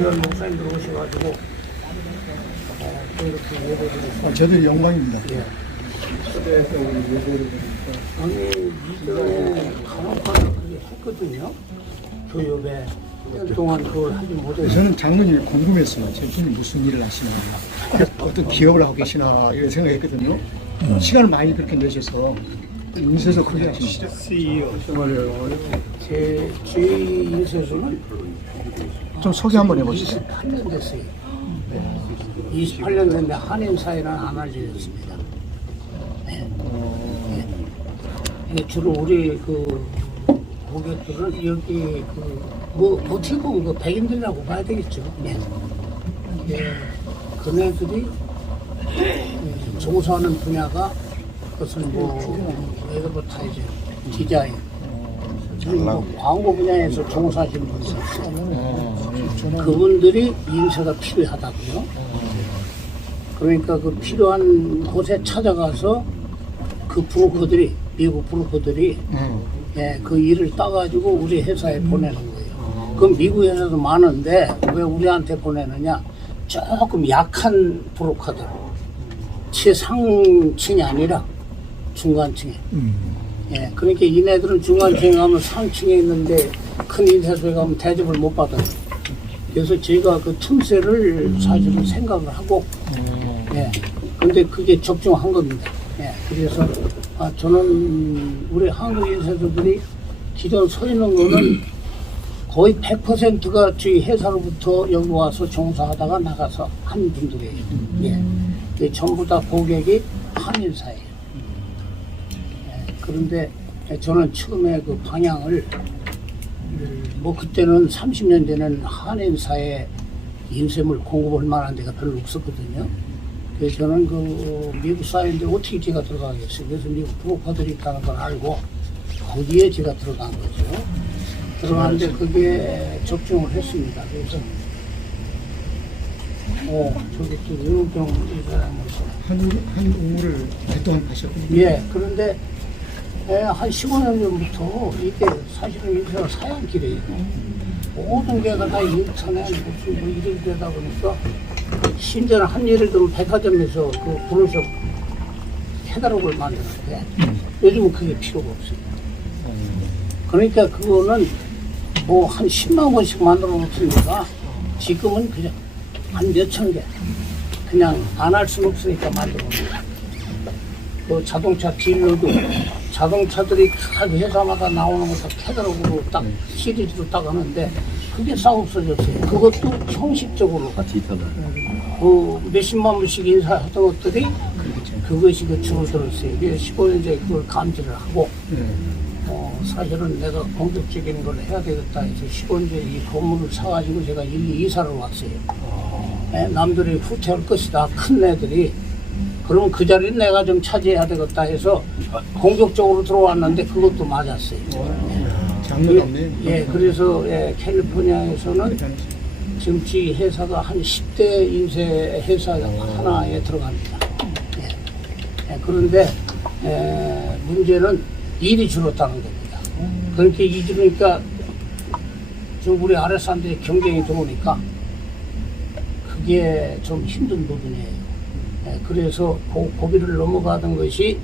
귀한 목사님들 오셔가지고 또 이렇게 예배드리고. 저도 영광입니다. 예. 아니 이전에 간호사를 그렇게 했거든요. 교육에 1년 동안 그걸 하지 못해서. 저는 장로님이 궁금했어요. 제주님 무슨 일을 하시나, 어떤 기업을 하고 계시나 이런 생각했거든요. 시간을 많이 그렇게 내셔서 인쇄소 크게 하십니다. 제 주의 인쇄소는 좀 소개 한번 해보시죠. 28년 됐어요. 28년 됐는데 한인사회는 안 알려졌습니다. 네. 네. 이게 주로 우리 그 고객들은 여기 어떻게 보면 그 백인들이라고 봐야 되겠죠. 네. 네. 그네들이 종사하는 분야가 그것은 에드버타이징, 디자인, 광고 분야에서 종사하시는 분이 있어요. 그분들이 인쇄가 필요하다고요. 그러니까 그 필요한 곳에 찾아가서 그 브로커들이, 미국 브로커들이 그 일을 따가지고 우리 회사에 보내는 거예요. 그럼 미국 회사도 많은데 왜 우리한테 보내느냐? 조금 약한 브로커들, 최상층이 아니라 중간층에. 예, 그러니까 이네들은 중간층에 가면 상층에 있는데 큰 인쇄소에 가면 대접을 못 받아요. 그래서 제가 그 틈새를 사실은 생각을 하고, 예, 근데 그게 적중한 겁니다. 예, 그래서 저는 우리 한국 인쇄소들이 기존 서 있는 거는 거의 100%가 저희 회사로부터 여기 와서 종사하다가 나가서 한 분들이에요. 예, 전부 다 고객이 한인사예요. 그런데 저는 처음에 그 방향을 그때는 30년 전에는 한인사에 인쇄물 공급할 만한 데가 별로 없었거든요. 그래서 저는 그 미국 사회인데 어떻게 제가 들어가겠어요. 그래서 미국 브로커들이 있다는 걸 알고 거기에 제가 들어간 거죠. 들어갔는데 그게 적중을 했습니다. 그래서 저기 또 유병 이 사람으로서 한국물을 오랫동안 하셨군요. 예, 그런데 한 15년 전부터 이게 사실은 인쇄가 사양길이에요. 모든 게가 다 인터넷 무슨 뭐 이렇게 되다 보니까 심지어는 한 예를 들면 백화점에서 그 브로셔 캐다록을 만드는데 요즘은 그게 필요가 없어요. 그러니까 그거는 뭐 한 10만 권씩 만들어 놓습니다. 지금은 그냥 한 몇천 개 그냥 안 할 수는 없으니까 만들어 놓습니다. 그 자동차 딜러도 자동차들이 각 회사마다 나오는 것도 캐다록으로 딱 시리즈로 딱 하는데 그게 싹 없어졌어요. 그것도 형식적으로 그 몇십만 불씩 인사하던 것들이 그것이 그 줄어들었어요. 15년 전에 그걸 감지를 하고 사실은 내가 공격적인 걸 해야 되겠다 해서 15년 전에 이 건물을 사가지고 제가 일리 이사를 왔어요. 남들이 후퇴할 것이다. 큰 애들이. 그러면 그 자리는 내가 좀 차지해야 되겠다 해서 공격적으로 들어왔는데 그것도 맞았어요. 예, 그래서 캘리포니아에서는 지금 지 회사가 한 10대 인쇄 회사 하나에 들어갑니다. 그런데 문제는 일이 줄었다는 겁니다. 그렇게 일이 줄으니까 지금 우리 아래 사람들이 경쟁이 들어오니까 그게 좀 힘든 부분이에요. 그래서 고비를 넘어가던 것이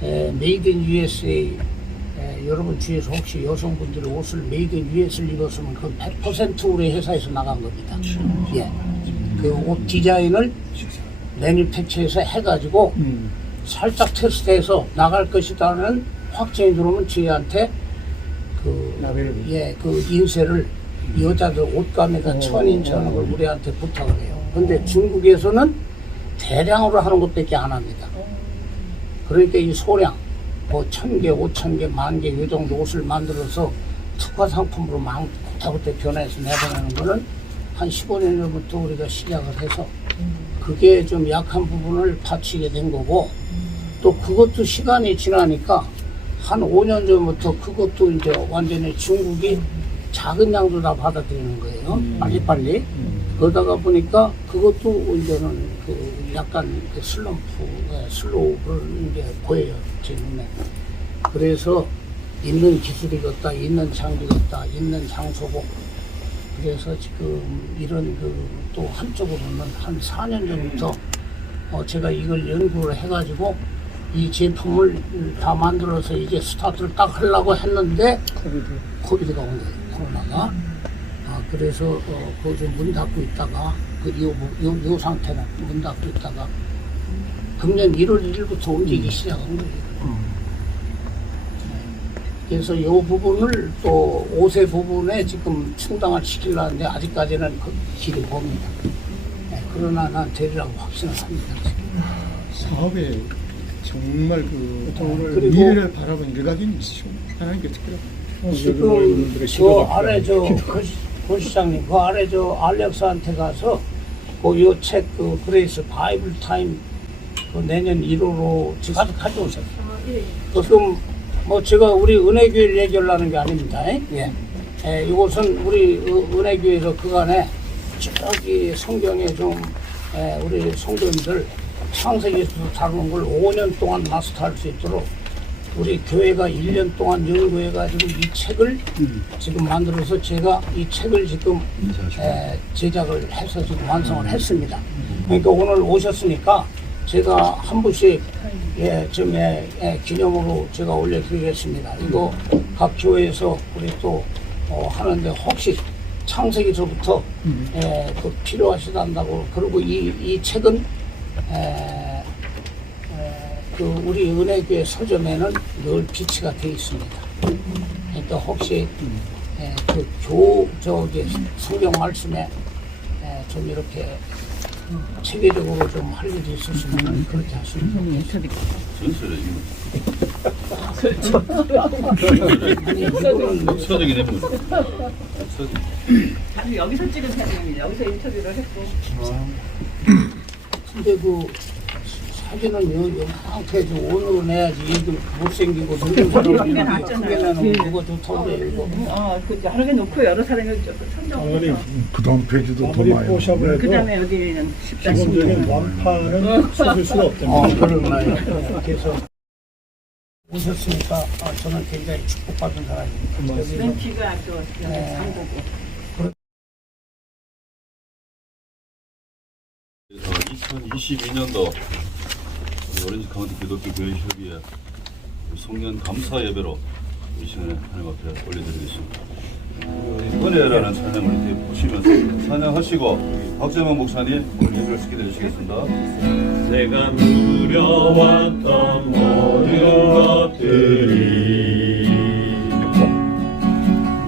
메이드 인 USA. 여러분 주위에서 혹시 여성분들이 옷을 메이드 인 US를 입었으면 그 100% 우리 회사에서 나간 겁니다. 예. 그 옷 디자인을 매니팩처에서 해가지고 살짝 테스트해서 나갈 것이다는 확정이 들어오면 저희한테 그 인쇄를 여자들 옷감에다 천인처하는 걸 우리한테 부탁을 해요. 근데 중국에서는 대량으로 하는 것밖에 안 합니다. 그러니까 이 소량, 뭐 1000개, 5000개, 10,000개 이 정도 옷을 만들어서 특화 상품으로 막 그때 변해서 내보내는 거는 한 15년 전부터 우리가 시작을 해서 그게 좀 약한 부분을 받치게 된 거고 또 그것도 시간이 지나니까 한 5년 전부터 그것도 이제 완전히 중국이 작은 양도 다 받아들이는 거예요. 빨리빨리. 그러다가 보니까 그것도 이제는 그 약간 그 슬로우를 이제 보여요. 제 눈에. 그래서 있는 기술이겠다, 있는 장비겠다, 있는 장소고 그래서 지금 이런 또 한쪽으로는 한 4년 전부터 제가 이걸 연구를 해가지고 이 제품을 다 만들어서 이제 스타트를 딱 하려고 했는데 코비드가 온 거예요, 코로나가. 그래서 그거 문 닫고 있다가 요 상태는 문 닫고 있다가 금년 1월 1일부터 움직이기 시작한 거예요. 그래서 이 부분을 또 옷의 부분에 지금 충당을 시키려는데 아직까지는 그 길이 멉니다. 그러나 난 되리라고 확신을 합니다. 사업에 정말 오늘 그리고 미래를 바라본 일각이 있으시고 하나님께 특별히 지금 그 아래 고 시장님 그 아래 알렉스한테 가서 요 책 그레이스 바이블 타임 내년 1호로 지금 아직 가져오셨어요. 지금 제가 우리 은혜교회를 얘기하려는 게 아닙니다. 예. 이것은 우리 은혜교회에서 그간에 저기 성경에 좀 우리 성도님들 창세기에서 다루는 걸 5년 동안 마스터할 수 있도록 우리 교회가 1년 동안 연구해가지고 이 책을 지금 만들어서 제가 이 책을 지금 제작을 해서 지금 완성을 했습니다. 그러니까 오늘 오셨으니까 제가 한 부씩 좀 기념으로 제가 올려드리겠습니다. 이거 각 교회에서 우리 또 하는데 혹시 창세기서부터 필요하시단다고 그리고 이 책은 우리 은혜교회 서점에는 늘 비치가 되어 있습니다. 그러니까 혹시 성경 말씀에 좀 이렇게 체계적으로 좀 할 일이 있으시면 그렇게 하시면 좋겠습니다. 아니 이거는 서적이 되면 여기서 찍은 사진이 여기서 인터뷰를 했고. 근데 사진은 이렇게 오늘은 해야지 이게 못생기고 늙은 사람이 크게 내놓으면 누가 좋다고 그래 이거. 여러 개 놓고 여러 사람이 선정해서. 그 다음 페이지도 더 많이. 그 다음에 여기는 14, 16. 기본적인 완판은 써줄 수가 없답니다. 그러나요. 그래서 오셨으니까 저는 굉장히 축복받은 사람입니다. 맨 뒤가 또 상고고. 2022년도 오렌지 카운티 기독교 교회 협의회 송년 감사 예배로 이 시간에 하나님 앞에 올려드리겠습니다. 은혜라는 찬양을 이렇게 보시면서 찬양하시고 박재만 목사님 오늘 예배를 시켜해 주시겠습니다. 내가 누려왔던 모든 것들이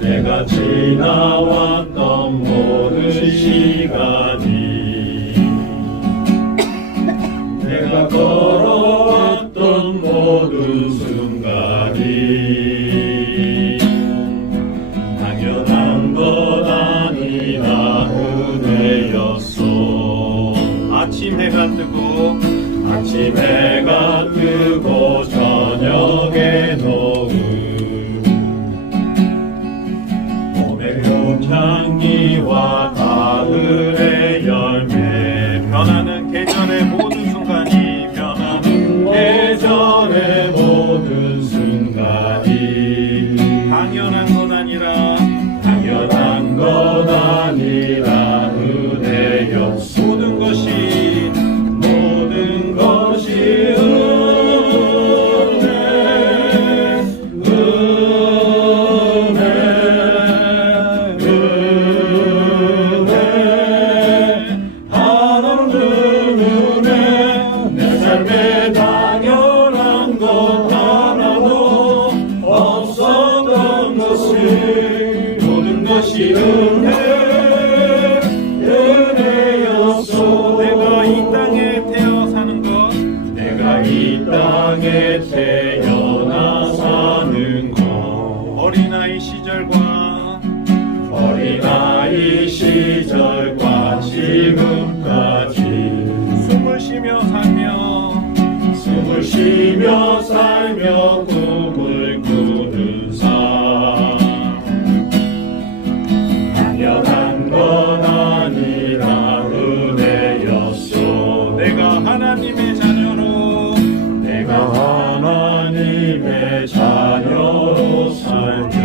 내가 지나왔던 모든 시간이 내가 걸어왔던 모든 순간이 당연한 것 아니라 은혜였어. 아침 해가 뜨고 저녁에 노을 봄의 꽃향기와 가을의 열매 변하는 계절의 모든 순간이 계절의 모든 순간이 당연한 것 아니라 은혜였어. 모든 것이 은혜 하나는 은혜 내 삶에 당연한 것 하나도 없었던 것을 모든 것이 은혜였소. 내가 이 땅에 태어 사는 것 내가 이 땅에 태어나 사는 것 어린아이 시절과 지금까지 숨을 쉬며 살며 꿈을 꾸는 삶 당연한 건 아니라 은혜였소. 내가 하나님의 자녀로 살며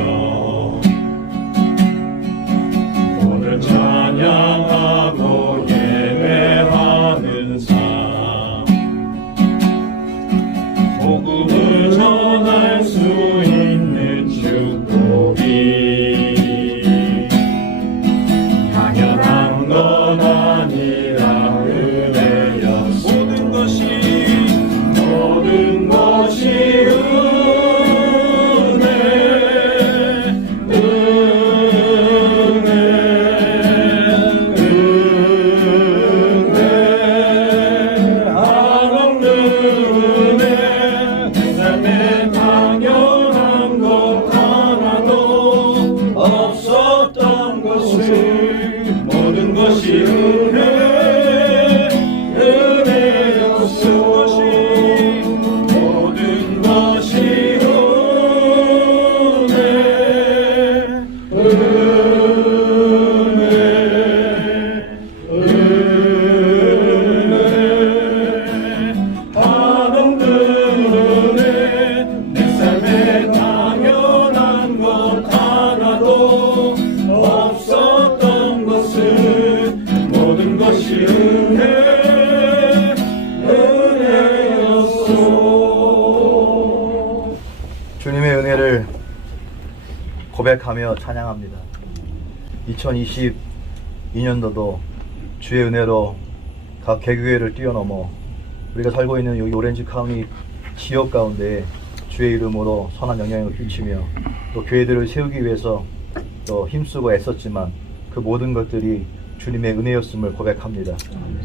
삶에 당연한 것 하나도 없었던 것은 모든 것이 은혜였소. 주님의 은혜를 고백하며 찬양합니다. 2022년도도 주의 은혜로 각 개교회를 뛰어넘어 우리가 살고 있는 여기 오렌지 카운티 지역 가운데 주의 이름으로 선한 영향을 끼치며 또 교회들을 세우기 위해서 또 힘쓰고 애썼지만 그 모든 것들이 주님의 은혜였음을 고백합니다.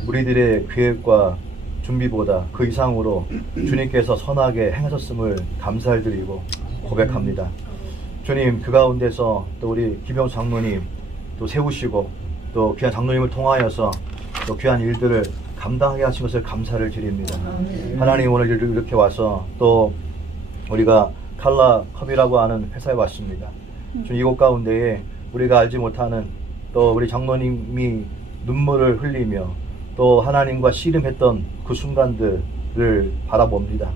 우리들의 계획과 준비보다 그 이상으로 주님께서 선하게 행하셨음을 감사를 드리고 고백합니다. 주님, 그 가운데서 또 우리 김영 장로님 또 세우시고 또 귀한 장로님을 통하여서 또 귀한 일들을 감당하게 하신 것을 감사를 드립니다. 하나님, 오늘 이렇게 와서 또 우리가 칼라컵이라고 하는 회사에 왔습니다. 주님, 이곳 가운데에 우리가 알지 못하는 또 우리 장로님이 눈물을 흘리며 또 하나님과 씨름했던 그 순간들을 바라봅니다.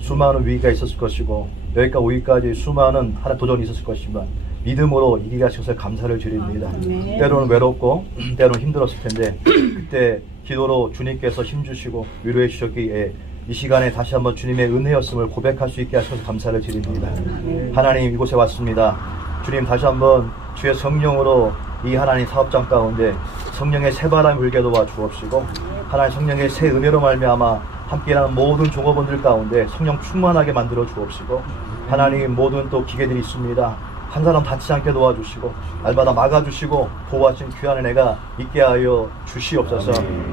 수많은 위기가 있었을 것이고 여기까지 오기까지 수많은 하나님 도전이 있었을 것이지만 믿음으로 이기게 하셔서 감사를 드립니다. 때로는 외롭고 때로는 힘들었을 텐데 그때 기도로 주님께서 힘주시고 위로해 주셨기에 이 시간에 다시 한번 주님의 은혜였음을 고백할 수 있게 하셔서 감사를 드립니다. 하나님, 이곳에 왔습니다. 주님, 다시 한번 주의 성령으로 이 하나님 사업장 가운데 성령의 새 바람이 불게 도와 주옵시고 하나님 성령의 새 은혜로 말미암아 함께하는 모든 종업원들 가운데 성령 충만하게 만들어 주옵시고 하나님, 모든 또 기계들이 있습니다. 한 사람 다치지 않게 도와주시고 날마다 막아주시고 보호하신 귀한 은혜가 있게 하여 주시옵소서.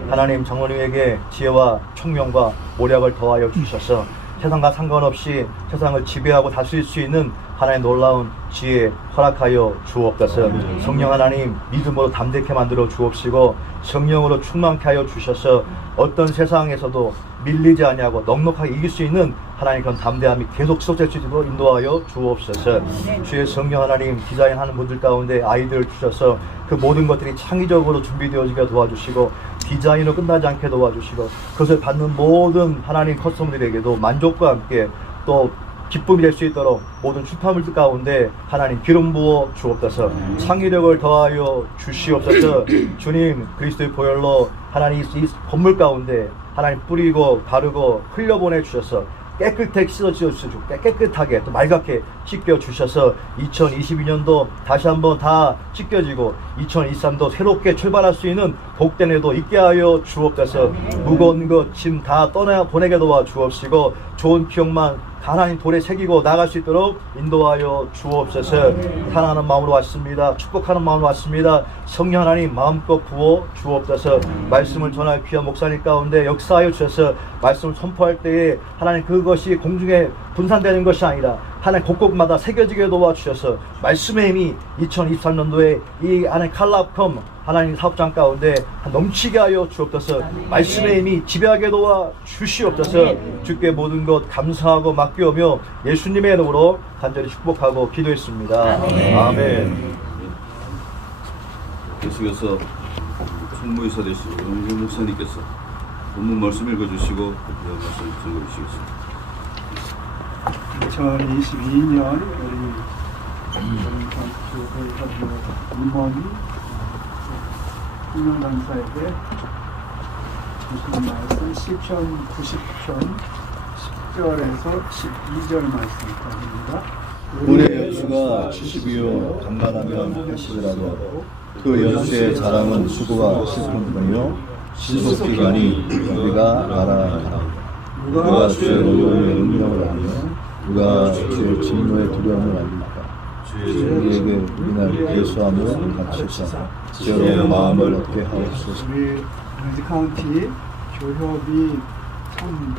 하나님, 장로님에게 지혜와 총명과 모략을 더하여 주셔서 세상과 상관없이 세상을 지배하고 다스릴 수 있는 하나님 놀라운 지혜 허락하여 주옵소서. 성령 하나님, 믿음으로 담대케 만들어 주옵시고 성령으로 충만케 하여 주셔서 어떤 세상에서도 밀리지 아니하고 넉넉하게 이길 수 있는 하나님 그런 담대함이 계속 지속될 수 있도록 인도하여 주옵소서. 주의 성령 하나님, 디자인하는 분들 가운데 아이디어를 주셔서 그 모든 것들이 창의적으로 준비되어지게 도와주시고 디자인으로 끝나지 않게 도와주시고 그것을 받는 모든 하나님 커스터머들에게도 만족과 함께 또 기쁨이 될 수 있도록 모든 출판물들 가운데 하나님 기름 부어 주옵소서. 창의력을 더하여 주시옵소서. 주님, 그리스도의 보혈로 하나님 이 건물 가운데 하나님 뿌리고 바르고 흘려보내 주셔서 깨끗하게 씻어주시고 깨끗하게 또 맑게 씻겨주셔서 2022년도 다시 한번 다 씻겨지고 2023도 새롭게 출발할 수 있는 복된 해도 있게 하여 주옵소서. 무거운 것 짐 다 떠나보내게 도와 주옵시고 좋은 기억만 하나님 돌에 새기고 나갈 수 있도록 인도하여 주옵소서. 사랑하는 마음으로 왔습니다. 축복하는 마음으로 왔습니다. 성령 하나님 마음껏 부어 주옵소서. 말씀을 전할 귀한 목사님 가운데 역사하여 주셔서 말씀을 선포할 때에 하나님 그것이 공중에 분산되는 것이 아니라 하나님 곳곳마다 새겨지게 도와주셔서 말씀의 힘이 2023년도에 이 하나님 칼라컴 하나님 사업장 가운데 넘치게 하여 주옵소서. 말씀의 힘이 지배하게 도와 주시옵소서. 주께 모든 것 감사하고 맡겨오며 예수님의 이름으로 간절히 축복하고 기도했습니다. 아멘. 계속해서 총무이사 되시고 영규 목사님께서 본문 말씀 읽어주시고 말씀 전해 주시겠습니다. 2022년 우리 임원이 김영 강사에게 주신 말씀 시편 90편 10절에서 12절 말씀입니다. 우리의 여주가 70이요 강간하면 하시더라도 그 여주의 자랑은 수고와 슬픔이요 신속기간이 우리가 알아가라. 누가 주의 노력의 능력을 알며 누가 주의 진노의 두려움을 알리까. 우리에게 우리날 예수함을 갖추사 지혜로운 마음을 얻게 하옵소서. 우리 오렌지 카운티 교협이 참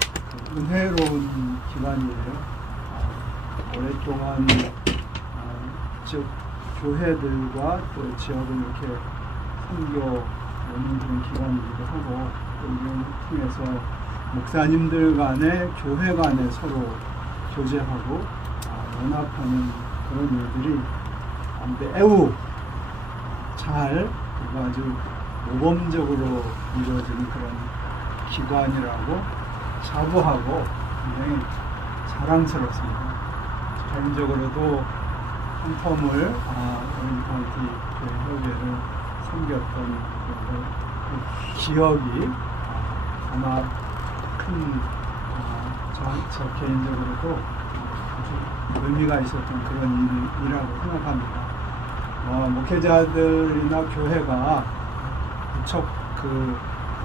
은혜로운 기관이에요. 오랫동안 즉 교회들과 또 지역을 이렇게 섬겨오는 그런 기관이기도 하고 또 이를 통해서 목사님들 간에 교회 간에 서로 교제하고 연합하는 그런 일들이 매우 잘 그리고 아주 모범적으로 이루어지는 그런 기관이라고 자부하고 굉장히 자랑스럽습니다. 개인적으로도 한 텀을 오렌지 카운티 교회를 섬겼던 그 기억이 아마 큰 저 개인적으로도 아주 의미가 있었던 그런 일이라고 생각합니다. 목회자들이나 교회가 무척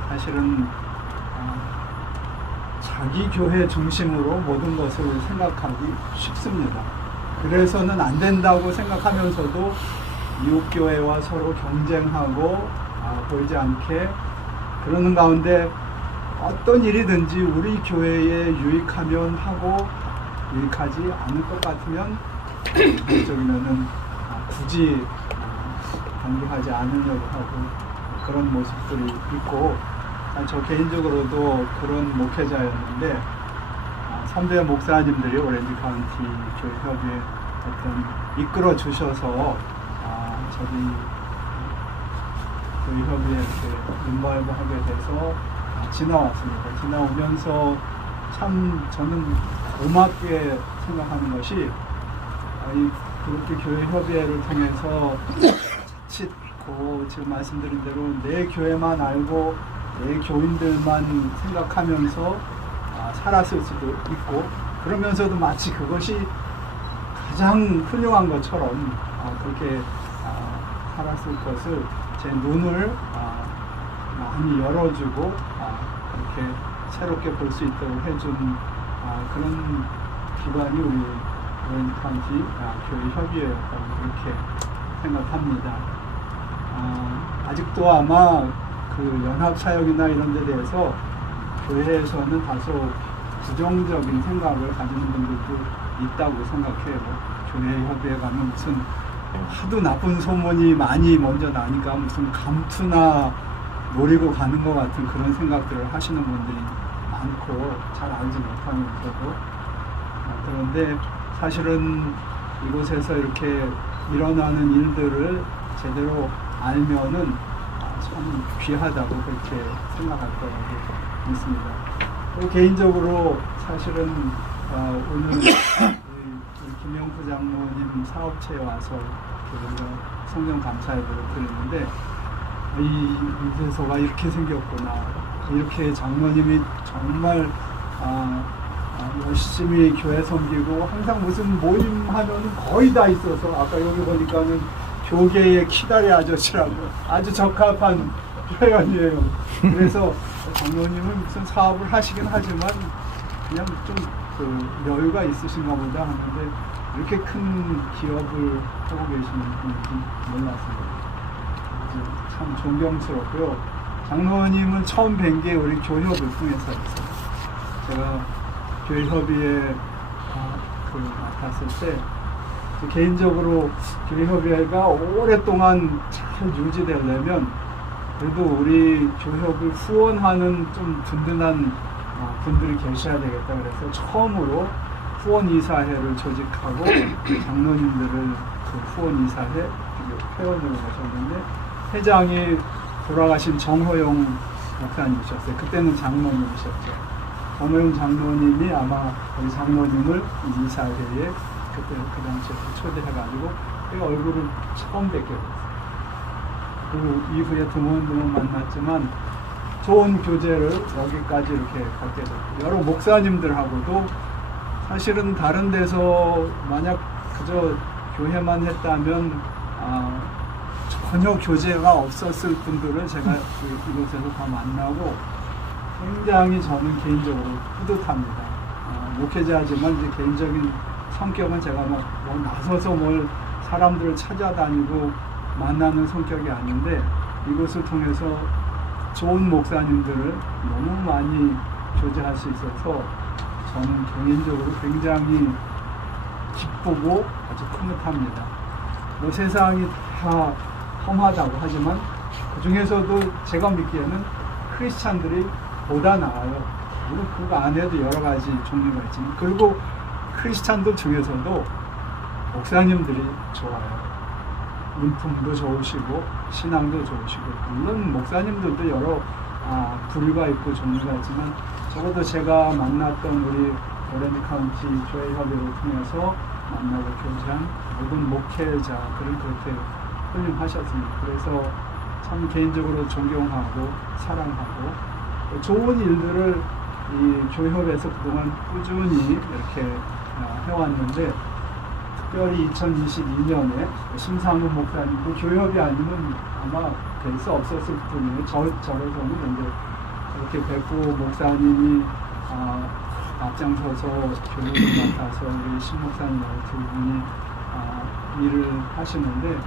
사실은 자기 교회 중심으로 모든 것을 생각하기 쉽습니다. 그래서는 안 된다고 생각하면서도 이웃 교회와 서로 경쟁하고 보이지 않게 그러는 가운데 어떤 일이든지 우리 교회에 유익하면 하고 유익하지 않을 것 같으면 그쪽이면은 굳이 강조하지 않으려고 하고 그런 모습들이 있고 저 개인적으로도 그런 목회자였는데 선배 목사님들이 오렌지 카운티 교회 협의회 이끌어 주셔서 저희 교회 협의회 이렇게 인발하게 돼서 지나왔습니다. 지나오면서 참 저는 고맙게 생각하는 것이 그렇게 교회 협의회를 통해서 자칫 지금 말씀드린 대로 내 교회만 알고 내 교인들만 생각하면서 살았을 수도 있고 그러면서도 마치 그것이 가장 훌륭한 것처럼 그렇게 살았을 것을 제 눈을 많이 열어주고 그렇게 새롭게 볼 수 있도록 해준 그런 기관이 우리 오렌지 카운티 교회 협의회였다고 그렇게 생각합니다. 아직도 아마 그 연합 사역이나 이런 데 대해서 교회에서는 다소 부정적인 생각을 가지는 분들도 있다고 생각해요. 교회 협의회 가면 무슨 하도 나쁜 소문이 많이 먼저 나니까 무슨 감투나 노리고 가는 것 같은 그런 생각들을 하시는 분들이 많고 잘 알지 못하면서도 그런데 사실은 이곳에서 이렇게 일어나는 일들을 제대로 알면은 참 귀하다고 그렇게 생각할 거라고 믿습니다. 또 개인적으로 사실은 오늘 우리 김영수 장로님 사업체에 와서 우리가 성경 감사 예배를 드렸는데 이 인쇄소가 이렇게 생겼구나. 이렇게 장로님이 정말 열심히 교회 섬기고 항상 무슨 모임 하면 거의 다 있어서 아까 여기 보니까는 교계의 키다리 아저씨라고 아주 적합한 표현이에요. 그래서 장로님은 무슨 사업을 하시긴 하지만 그냥 좀 여유가 있으신가 보다 하는데 이렇게 큰 기업을 하고 계시는 분인지 몰랐습니다. 참 존경스럽고요. 장로님은 처음 뵌 게 우리 교협을 통해서였어요. 제가 교회협의회 맡았을 때 개인적으로 교회협의회가 오랫동안 잘 유지되려면 그래도 우리 교협을 후원하는 좀 든든한 분들이 계셔야 되겠다 그래서 처음으로 후원이사회를 조직하고 장로님들을 그 후원이사회 회원으로 모셨는데 회장이 돌아가신 정호영 목사님이셨어요. 그때는 장로님이셨죠. 정호영 장로님이 아마 우리 장로님을 이사회에 그때 그 당시에 초대해가지고 얼굴을 처음 뵙게 됐어요. 그 이후에 드문드문 만났지만 좋은 교제를 여기까지 이렇게 갖게 됐고 여러 목사님들하고도 사실은 다른 데서 만약 그저 교회만 했다면 전혀 교제가 없었을 분들을 제가 이곳에서 다 만나고 굉장히 저는 개인적으로 뿌듯합니다. 목회자지만 이제 개인적인 성격은 제가 뭐 나서서 뭘 사람들을 찾아다니고 만나는 성격이 아닌데 이곳을 통해서 좋은 목사님들을 너무 많이 교제할 수 있어서 저는 개인적으로 굉장히 기쁘고 아주 흐뭇합니다. 뭐 세상이 다 험하다고 하지만 그 중에서도 제가 믿기에는 크리스찬들이 보다 나아요. 물론 그 안에도 여러 가지 종류가 있지만 그리고 크리스찬들 중에서도 목사님들이 좋아요. 인품도 좋으시고 신앙도 좋으시고 물론 목사님들도 여러 부류가 있고 종류가 있지만 적어도 제가 만났던 우리 오렌지 카운티 교회 협의를 통해서 만나고 교제한 모든 목회자들은 그렇게 훌륭하셨습니다. 그래서 참 개인적으로 존경하고 사랑하고 또 좋은 일들을 이 교협에서 그동안 꾸준히 이렇게 해왔는데 특별히 2022년에 심상훈 목사님도 교협이 아니면 아마 될 수 없었을 뿐이에요. 저로서는 근데 이렇게 백구 목사님이 앞장서서 교육을 맡아서 우리 신 목사님하고 두 분이 일을 하시는데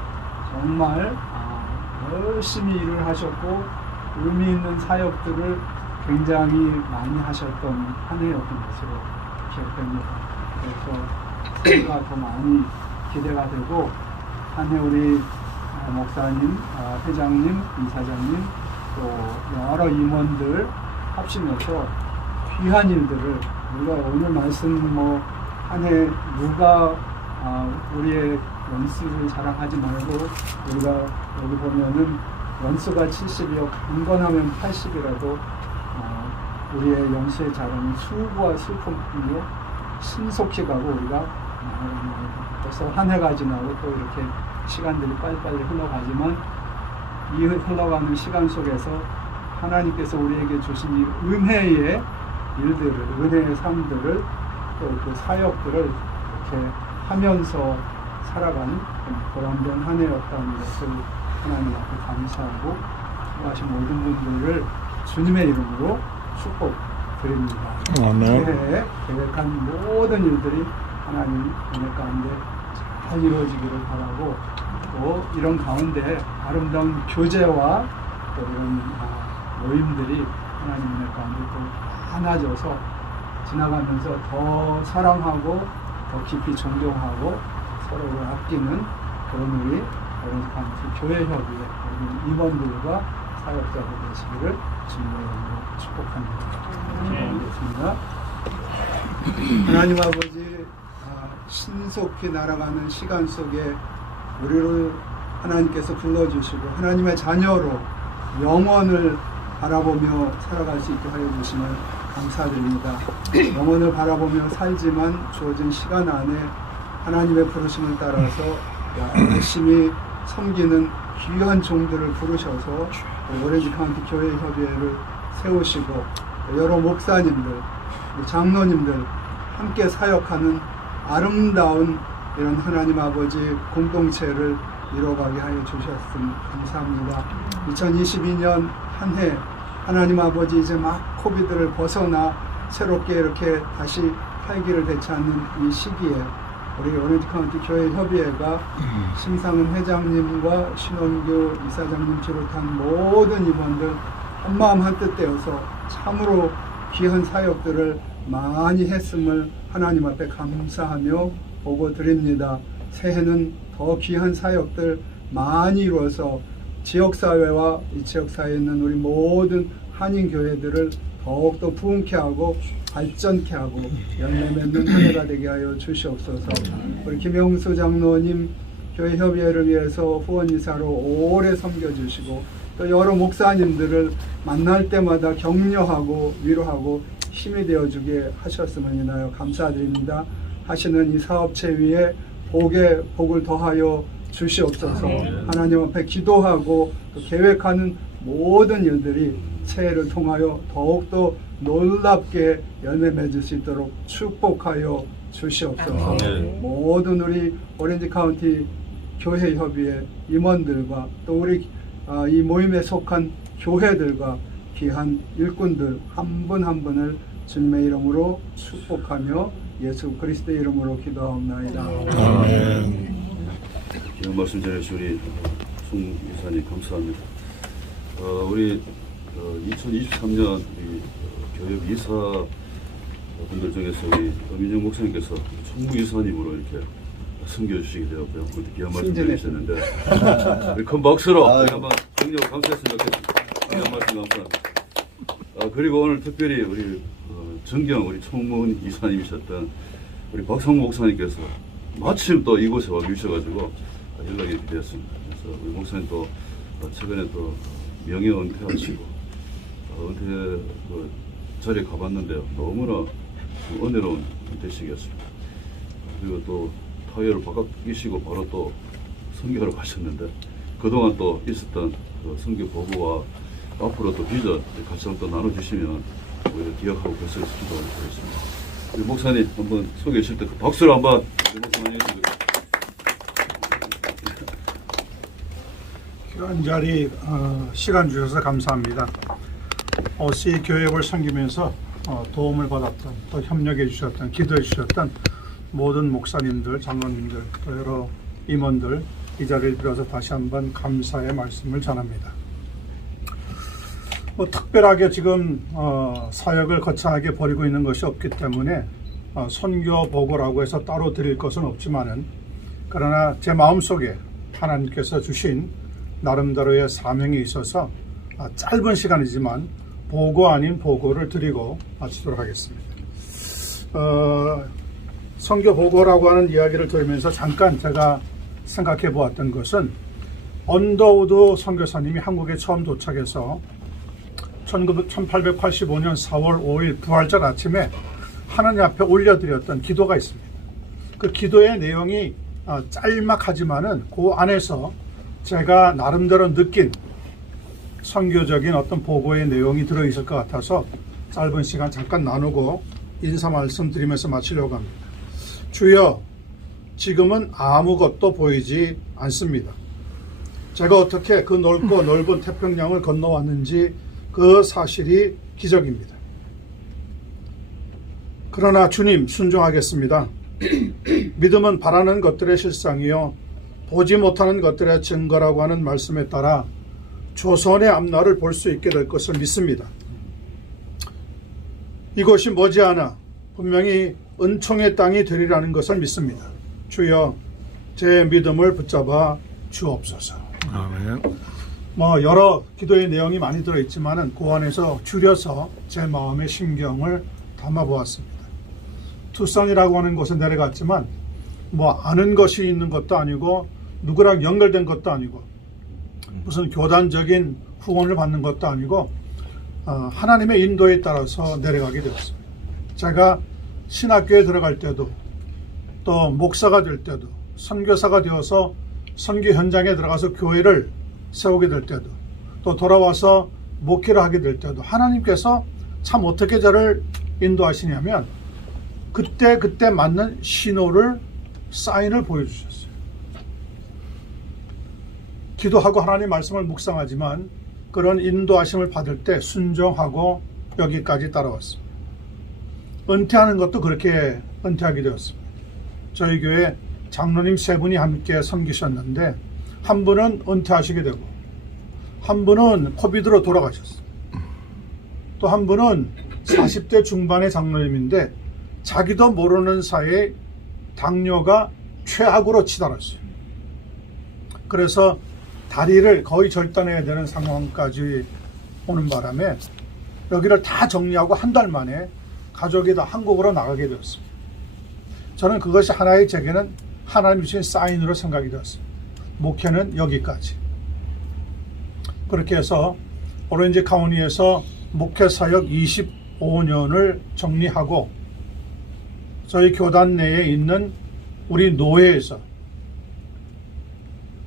정말 열심히 일을 하셨고 의미 있는 사역들을 굉장히 많이 하셨던 한 해였던 것으로 기억됩니다. 그래서 새해가 더 많이 기대가 되고 한 해 우리 목사님, 회장님, 이사장님 또 여러 임원들 합심해서 귀한 일들을 우리가 오늘 말씀 한 해 누가 우리의 연수를 자랑하지 말고 우리가 여기 보면은 연수가 70이요 강건하면 80이라도 우리의 연수의 자랑은 수고와 슬픔이요 신속히 가고 우리가 나아가는 거예요. 벌써 한 해가 지나고 또 이렇게 시간들이 빨리빨리 흘러가지만 이 흘러가는 시간 속에서 하나님께서 우리에게 주신 이 은혜의 일들을, 은혜의 삶들을 또 그 사역들을 이렇게 하면서 살아가는 보람된 한 해였다는 것을 하나님 앞에 감사하고 수고하신 모든 분들을 주님의 이름으로 축복드립니다. 새해에 계획한 모든 일들이 하나님 은혜 가운데 잘 이루어지기를 바라고 또 이런 가운데 아름다운 교제와 또 이런 모임들이 하나님 은혜 가운데 또 많아져서 지나가면서 더 사랑하고 더 깊이 존경하고 서로를 아끼는 그런 우리 오렌지 카운티 교회협의회 모든 임원들과 사역자들 되시기를 주님의 이름으로 축복합니다. 기도하겠습니다. 하나님 아버지 신속히 날아가는 시간 속에 우리를 하나님께서 불러주시고 하나님의 자녀로 영원을 바라보며 살아갈 수 있게 하여 주시면 감사드립니다. 영원을 바라보며 살지만 주어진 시간 안에 하나님의 부르심을 따라서 열심히 섬기는 귀한 종들을 부르셔서 오렌지 카운티 교회 협의회를 세우시고 여러 목사님들, 장로님들 함께 사역하는 아름다운 이런 하나님 아버지 공동체를 이뤄가게 하여 주셨음 감사합니다. 2022년 한 해 하나님 아버지 이제 막 코비드를 벗어나 새롭게 이렇게 다시 활기를 되찾는 이 시기에 우리 오렌지 카운티 교회 협의회가 심상은 회장님과 신원규 이사장님 비롯한 모든 임원들 한마음 한뜻 되어서 참으로 귀한 사역들을 많이 했음을 하나님 앞에 감사하며 보고 드립니다. 새해는 더 귀한 사역들 많이 이루어서 지역사회와 이 지역사회에 있는 우리 모든 한인교회들을 더욱더 부흥케 하고 발전케 하고 열매 맺는 한 해가 되게 하여 주시옵소서. 우리 김영수 장로님 교회협의회를 위해서 후원이사로 오래 섬겨주시고 또 여러 목사님들을 만날 때마다 격려하고 위로하고 힘이 되어주게 하셨음을 인하여 감사드립니다. 하시는 이 사업체 위에 복에 복을 더하여 주시옵소서. 하나님 앞에 기도하고 또 계획하는 모든 일들이 새해를 통하여 더욱더 놀랍게 열매 맺을 수 있도록 축복하여 주시옵소서. 모든 우리 오렌지 카운티 교회협의회 임원들과 또 우리 이 모임에 속한 교회들과 귀한 일꾼들 한 분 한 분을 주님의 이름으로 축복하며 예수 그리스도의 이름으로 기도하옵나이다. 아멘. 귀한 말씀 전해주신 우리 송 이사님 감사합니다. 우리 2023년 교육 이사 분들 중에서 우리 민정 목사님께서 총무 이사님으로 이렇게 섬겨주시게 되었고요. 그것도 귀한 말씀 드리셨는데 우리 큰 박수로 한번 격려하고 감사했으면 좋겠습니다. 귀한 말씀 감사합니다. 그리고 오늘 특별히 우리 정경 우리 총무 이사님이셨던 우리 박성무 목사님께서 마침 또 이곳에 와 주셔가지고 연락이 되었습니다. 그래서 우리 목사님 또 최근에 또 명예 은퇴하시고 은퇴 자리에 가봤는데요. 너무나 은혜로운 은퇴식이었습니다. 그리고 또 사회를 바뀌시고 바로 또 선교를 가셨는데 그동안 또 있었던 그 선교 보고와 앞으로 또 비전 가치를 또 나눠주시면 우리가 기억하고 계속 기도하겠습니다. 우리 목사님 한번 소개하실 때 그 박수를 한번 우리 목사님 해주세요. 이런 자리 시간 주셔서 감사합니다. OC 교역을 섬기면서 도움을 받았던 또 협력해 주셨던 기도해 주셨던 모든 목사님들, 장로님들, 또 여러 임원들 이 자리를 빌어서 다시 한번 감사의 말씀을 전합니다. 특별하게 지금 사역을 거창하게 벌이고 있는 것이 없기 때문에 선교 보고라고 해서 따로 드릴 것은 없지만은 그러나 제 마음속에 하나님께서 주신 나름대로의 사명이 있어서 짧은 시간이지만 보고 아닌 보고를 드리고 마치도록 하겠습니다. 선교 보고라고 하는 이야기를 들으면서 잠깐 제가 생각해 보았던 것은 언더우드 선교사님이 한국에 처음 도착해서 1885년 4월 5일 부활절 아침에 하나님 앞에 올려드렸던 기도가 있습니다. 그 기도의 내용이 짤막하지만은 그 안에서 제가 나름대로 느낀 선교적인 어떤 보고의 내용이 들어있을 것 같아서 짧은 시간 잠깐 나누고 인사 말씀 드리면서 마치려고 합니다. 주여, 지금은 아무것도 보이지 않습니다. 제가 어떻게 그 넓고 넓은 태평양을 건너왔는지 그 사실이 기적입니다. 그러나 주님, 순종하겠습니다. 믿음은 바라는 것들의 실상이요 보지 못하는 것들의 증거라고 하는 말씀에 따라 조선의 앞날을 볼 수 있게 될 것을 믿습니다. 이것이 머지않아 분명히 은총의 땅이 되리라는 것을 믿습니다. 주여, 제 믿음을 붙잡아 주옵소서. 아멘. 여러 기도의 내용이 많이 들어있지만은 그 안에서 줄여서 제 마음의 심경을 담아보았습니다. 투싼이라고 하는 곳에 내려갔지만 아는 것이 있는 것도 아니고 누구랑 연결된 것도 아니고 무슨 교단적인 후원을 받는 것도 아니고 하나님의 인도에 따라서 내려가게 되었습니다. 제가 신학교에 들어갈 때도 또 목사가 될 때도 선교사가 되어서 선교 현장에 들어가서 교회를 세우게 될 때도 또 돌아와서 목회를 하게 될 때도 하나님께서 참 어떻게 저를 인도하시냐면 그때 맞는 신호를 사인을 보여주셨어요. 기도하고 하나님 말씀을 묵상하지만 그런 인도하심을 받을 때 순종하고 여기까지 따라왔습니다. 은퇴하는 것도 그렇게 은퇴하게 되었습니다. 저희 교회 장로님 3분이 함께 섬기셨는데 한 분은 은퇴하시게 되고 한 분은 코비드로 돌아가셨어요. 또 한 분은 40대 중반의 장로님인데 자기도 모르는 사이에 당뇨가 최악으로 치달았어요. 그래서 다리를 거의 절단해야 되는 상황까지 오는 바람에 여기를 다 정리하고 한 달 만에 가족이 다 한국으로 나가게 되었습니다. 저는 그것이 하나의 제게는 하나님 주신 사인으로 생각이 되었습니다. 목회는 여기까지. 그렇게 해서 오렌지 카운티에서 목회 사역 25년을 정리하고 저희 교단 내에 있는 우리 노회에서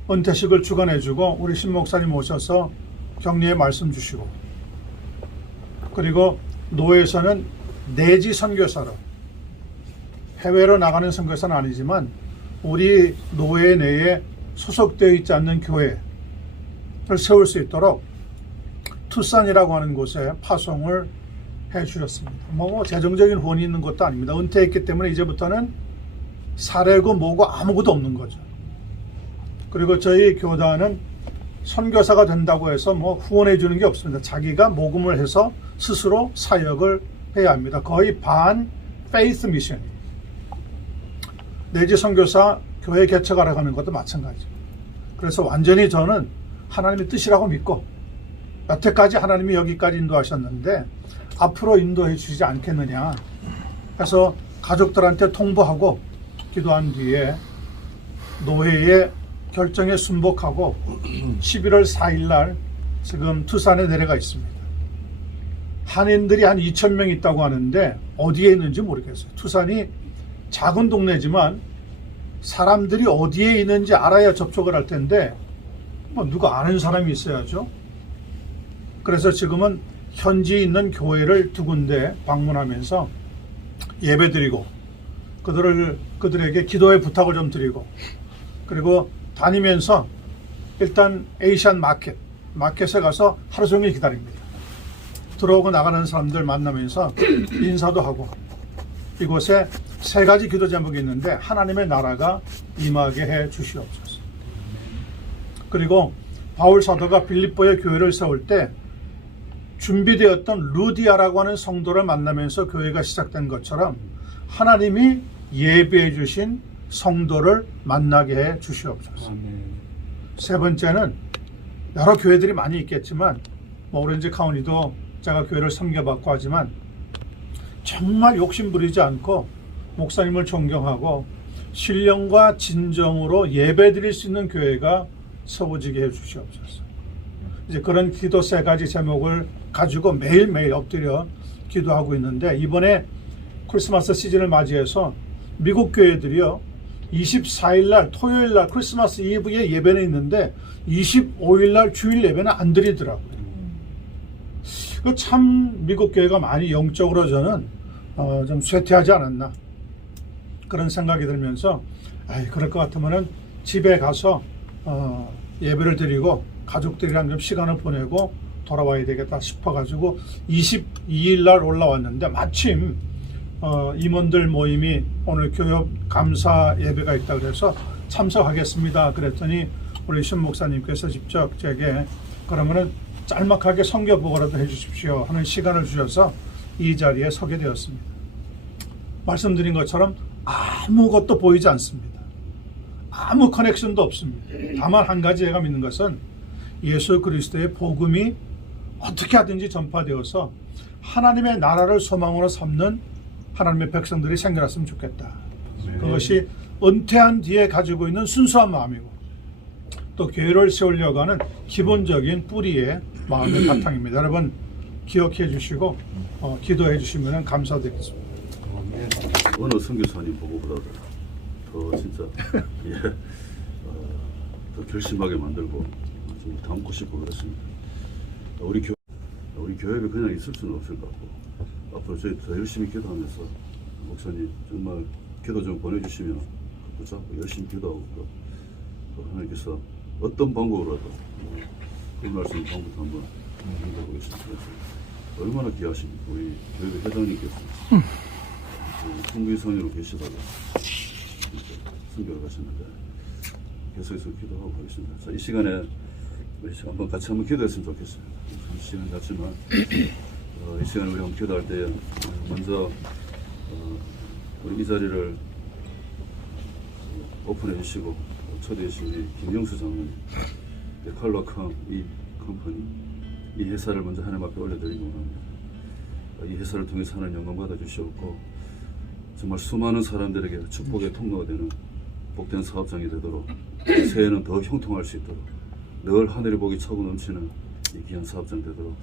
은퇴식을 주관해주고 우리 신목사님 오셔서 격려의 말씀 주시고 그리고 노회에서는 내지 선교사로 해외로 나가는 선교사는 아니지만 우리 노회 내에 소속되어 있지 않는 교회를 세울 수 있도록 투싼이라고 하는 곳에 파송을 해 주셨습니다. 재정적인 후원이 있는 것도 아닙니다. 은퇴했기 때문에 이제부터는 사례고 뭐고 아무것도 없는 거죠. 그리고 저희 교단은 선교사가 된다고 해서 후원해 주는 게 없습니다. 자기가 모금을 해서 스스로 사역을 해야 합니다. 거의 반 페이스 미션이에요. 내지 선교사 교회 개척하러 가는 것도 마찬가지입니다. 그래서 완전히 저는 하나님의 뜻이라고 믿고 여태까지 하나님이 여기까지 인도하셨는데 앞으로 인도해 주시지 않겠느냐 해서 가족들한테 통보하고 기도한 뒤에 노회의 결정에 순복하고 11월 4일 날 지금 투싼에 내려가 있습니다. 한인들이 한 2,000명 있다고 하는데 어디에 있는지 모르겠어요. 투싼이 작은 동네지만 사람들이 어디에 있는지 알아야 접촉을 할 텐데 뭐 누가 아는 사람이 있어야죠. 그래서 지금은 현지에 있는 교회를 두 군데 방문하면서 예배드리고 그들에게 기도의 부탁을 좀 드리고, 그리고 다니면서 일단 에이시안 마켓에 가서 하루 종일 기다립니다. 들어오고 나가는 사람들 만나면서 인사도 하고, 이곳에 세 가지 기도 제목이 있는데 하나님의 나라가 임하게 해 주시옵소서. 그리고 바울 사도가 빌립보에 교회를 세울 때 준비되었던 루디아라고 하는 성도를 만나면서 교회가 시작된 것처럼 하나님이 예비해 주신 성도를 만나게 해 주시옵소서. 세 번째는 여러 교회들이 많이 있겠지만 오렌지 카운티도 제가 교회를 섬겨봤고 하지만 정말 욕심 부리지 않고 목사님을 존경하고 신령과 진정으로 예배드릴 수 있는 교회가 세워지게 해 주시옵소서. 이제 그런 기도 세 가지 제목을 가지고 매일매일 엎드려 기도하고 있는데, 이번에 크리스마스 시즌을 맞이해서 미국 교회들이요 24일날 토요일날 크리스마스 이브에 예배는 있는데 25일날 주일 예배는 안 드리더라고요. 참 미국 교회가 많이 영적으로 저는 좀 쇠퇴하지 않았나 그런 생각이 들면서, 그럴 것 같으면은 집에 가서 예배를 드리고 가족들이랑 좀 시간을 보내고 돌아와야 되겠다 싶어가지고 22일 날 올라왔는데, 마침 임원들 모임이 오늘 교역 감사 예배가 있다 그래서 참석하겠습니다 그랬더니 우리 신 목사님께서 직접 제게 그러면은 짤막하게 선교보고라도 해주십시오 하는 시간을 주셔서 이 자리에 서게 되었습니다. 말씀드린 것처럼 아무것도 보이지 않습니다. 아무 커넥션도 없습니다. 다만 한 가지 제가 믿는 것은 예수 그리스도의 복음이 어떻게 하든지 전파되어서 하나님의 나라를 소망으로 삼는 하나님의 백성들이 생겨났으면 좋겠다. 그것이 은퇴한 뒤에 가지고 있는 순수한 마음이고 또 교회를 세우려고 하는 기본적인 뿌리의 마음의 바탕입니다. 여러분 기억해 주시고 기도해 주시면 감사드리겠습니다. 어느 선교사님 보고보다도 더 진짜 더 결심하게 만들고 좀 담고 싶고 그렇습니다. 우리 교회가 그냥 있을 수는 없을 것 같고, 앞으로 저희 더 열심히 기도하면서 목사님 정말 기도 좀 보내주시면 붙잡고 열심히 기도하고 또 하나님께서 어떤 방법으로라도 끝날 수 있는 방법도 한번 만들어보겠습니다. 얼마나 귀하십니까. 우리 교회 회장님께서 풍부이성으로 계시다가 순교를 하셨는데 계속해서 기도하고 가겠습니다. 자, 이 시간에 우리 한번 같이 한번 기도했으면 좋겠습니다. 한 시간 같지만 이 시간에 우리 한번 기도할 때 먼저 우리 이 자리를 오픈해 주시고 초대해 주신 우리 김영수 장로님, 컬러컴 이 컴퍼니 이 회사를 먼저 하나님 앞에 올려드리고 합니다. 이 회사를 통해서 하나님 영광 받아 주시옵고 정말 수많은 사람들에게 축복의 통로가 되는 복된 사업장이 되도록 새해는 더 형통할 수 있도록 늘 하늘의 복이 차고 넘치는 이 귀한 사업장 되도록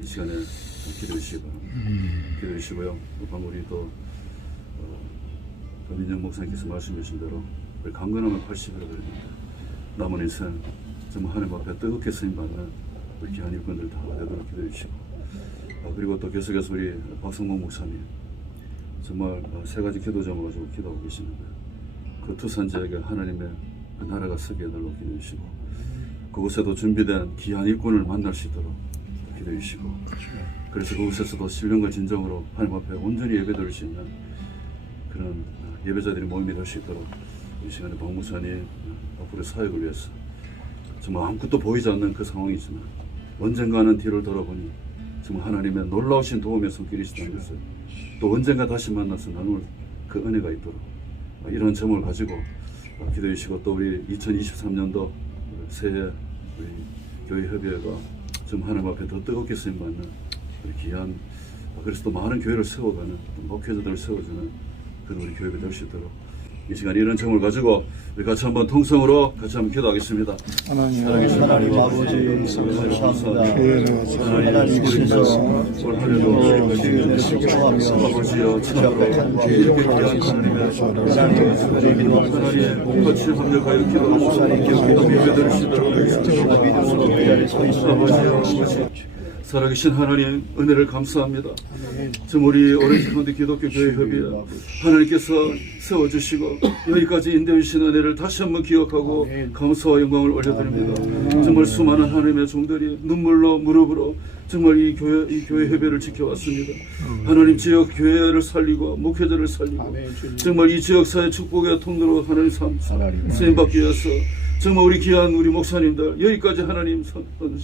이 시간에 기도해 주시기 바랍니다. 기도해 주시고요. 방금 우리 또 민정 목사님께서 말씀해 주신 대로 우리 강건하면 80이라고 그랬는데 남은 인생 정말 하나님 앞에 뜨겁게 쓰임받는 우리 귀한 일꾼들 다 되도록 기도해 주시고, 그리고 또 계속해서 우리 박성봉 목사님 정말 세 가지 기도 점을 가지고 기도하고 계시는데 그 투산지역에 하나님의 그 나라가 서게 해달라고 기도해 주시고, 그곳에도 준비된 귀한 일꾼을 만날 수 있도록 기도해 주시고, 그래서 그곳에서도 신령과 진정으로 하나님 앞에 온전히 예배드릴 수 있는 그런 예배자들이 모임이 될 수 있도록 이 시간에 박 목사님 앞으로 사역을 위해서 정말 아무것도 보이지 않는 그 상황이지만 언젠가는 뒤를 돌아보니 정말 하나님의 놀라우신 도움의 손길이 있다는 것을, 또 언젠가 다시 만나서 나눌 그 은혜가 있도록 이런 점을 가지고 기도해 주시고, 또 우리 2023년도 새해 우리 교회 협의회가 좀 하나님 앞에 더 뜨겁게 쓰임받는 우리 귀한, 그래서 또 많은 교회를 세워가는 또 목회자들을 세워주는 그런 우리 교회가 될 수 있도록 이 시간 이런 점을 가지고 우리 같이 한번 통성으로 같이 한번 기도하겠습니다. 살아계신 하나님 아버지 감사합니다. 하나님 우리께서 올 한해도 아버지여 참으로 이렇게 귀한 하나님의 하나님 같이 협력하여 기도하시고 예배드리시도록 아버지여 살아계신 하나님 은혜를 감사합니다. 지금 우리 오렌지 카운티 기독교 교회 협의회 하나님께서 세워주시고 여기까지 인도해 주신 은혜를 다시 한번 기억하고 감사와 영광을 올려드립니다. 정말 수많은 하나님의 종들이 눈물로 무릎으로 정말 이 교회 협의회를 지켜왔습니다. 하나님 지역 교회를 살리고 목회자를 살리고 정말 이 지역사회 축복의 통로로 하나님 쓰임받기 위해서 정말 우리 귀한 우리 목사님들 여기까지 하나님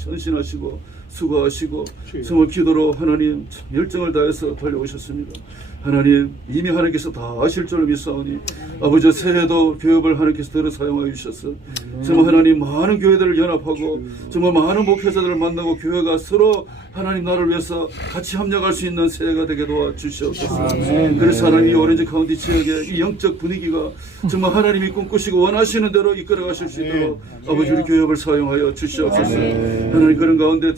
헌신하시고 수고하시고 정말 기도로 하나님 열정을 다해서 달려오셨습니다. 하나님 이미 하나님께서 다 아실 줄을 믿사오니 아버지 새해도 교회를 하나님께서 들어 사용하여 주셔서 정말 하나님 많은 교회들을 연합하고 정말 많은 목회자들을 만나고 교회가 서로 하나님 나를 위해서 같이 협력할 수 있는 새해가 되게 도와주시옵소서. 그래서 하나님 이 오렌지 카운티 지역의 이 영적 분위기가 정말 하나님이 꿈꾸시고 원하시는 대로 이끌어 가실 수 있도록 아버지 우리 교회를 사용하여 주시옵소서. 하나님 그런 가운데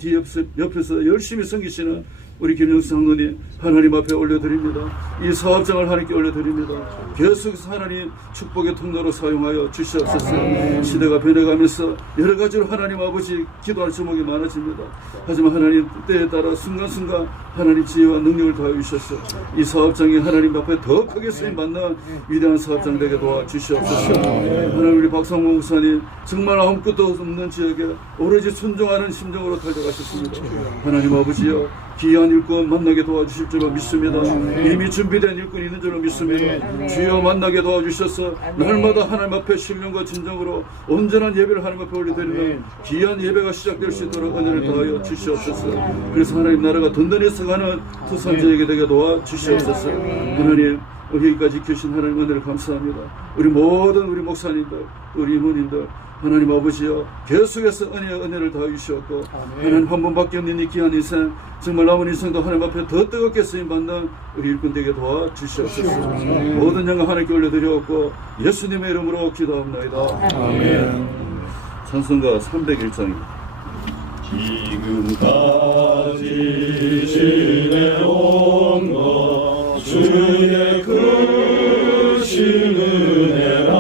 옆에서 열심히 섬기시는 우리 김영수 장로님 하나님 앞에 올려드립니다. 이 사업장을 하나님께 올려드립니다. 계속해서 하나님 축복의 통로로 사용하여 주시옵소서. 시대가 변해가면서 여러 가지로 하나님 아버지 기도할 제목이 많아집니다. 하지만 하나님 때에 따라 순간순간 하나님 지혜와 능력을 더하여 주셔서 이 사업장이 하나님 앞에 더 크게 쓰임받는 위대한 사업장 되게 도와주시옵소서. 하나님 우리 박상봉 목사님 정말 아무것도 없는 지역에 오로지 순종하는 심정으로 달려가셨습니다. 하나님 아버지여 귀한 일꾼 만나게 도와주실 줄로 믿습니다. 이미 준비된 일꾼이 있는 줄로 믿습니다. 주여 만나게 도와주셔서 날마다 하나님 앞에 신령과 진정으로 온전한 예배를 하나님 앞에 올려드리는 귀한 예배가 시작될 수 있도록 은혜를 더하여 주시옵소서. 그래서 하나님 나라가 든든해서 가는 투산지에게 되게 도와주시옵소서. 하나님 여기까지 계신 하나님 은혜를 감사합니다. 우리 모든 우리 목사님들 우리 이모님들 하나님 아버지여 계속해서 은혜를 더해 주시옵고 하나님 한 번밖에 없는 이 귀한 인생 정말 남은 인생도 하나님 앞에 더 뜨겁게 쓰임받는 우리 일꾼 되게 도와주시옵소서. 모든 영광 하나님께 올려드리옵고 예수님의 이름으로 기도합니다. 아멘. 찬송가 301장입니다. 지금까지 지내온 것 주의 크신 은혜라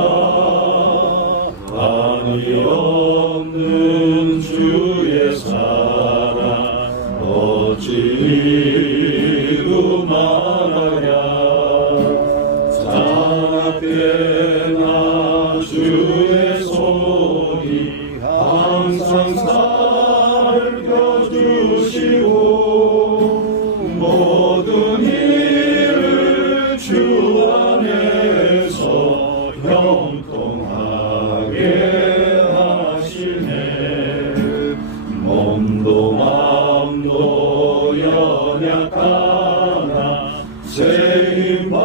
한이 없는 주의 사랑 어찌 이루 말하랴 작게나 주의 손이 항상 살펴주시고 모든 일을 주 안에서 형통하게 하시네. 몸도 마음도 연약하나 세임받아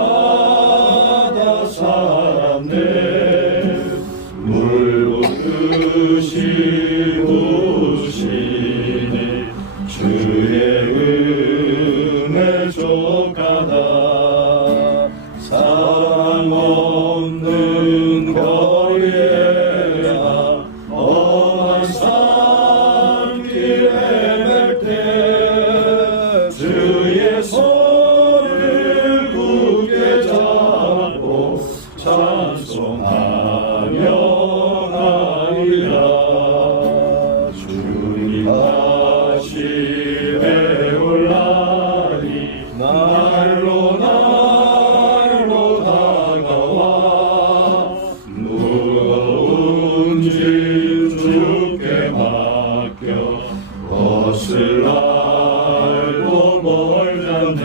살았네. 물붓듯이 부시니 주의 은혜 족하다. 사랑 없는 거리에나 험한 산길 헤맬 때 주의 손을 굳게 잡고 찬송하며 가리라. 주님 다시 배울 날이 날로 다가와 무거운 짐 주께 맡겨 벗을 알고 멀잖네.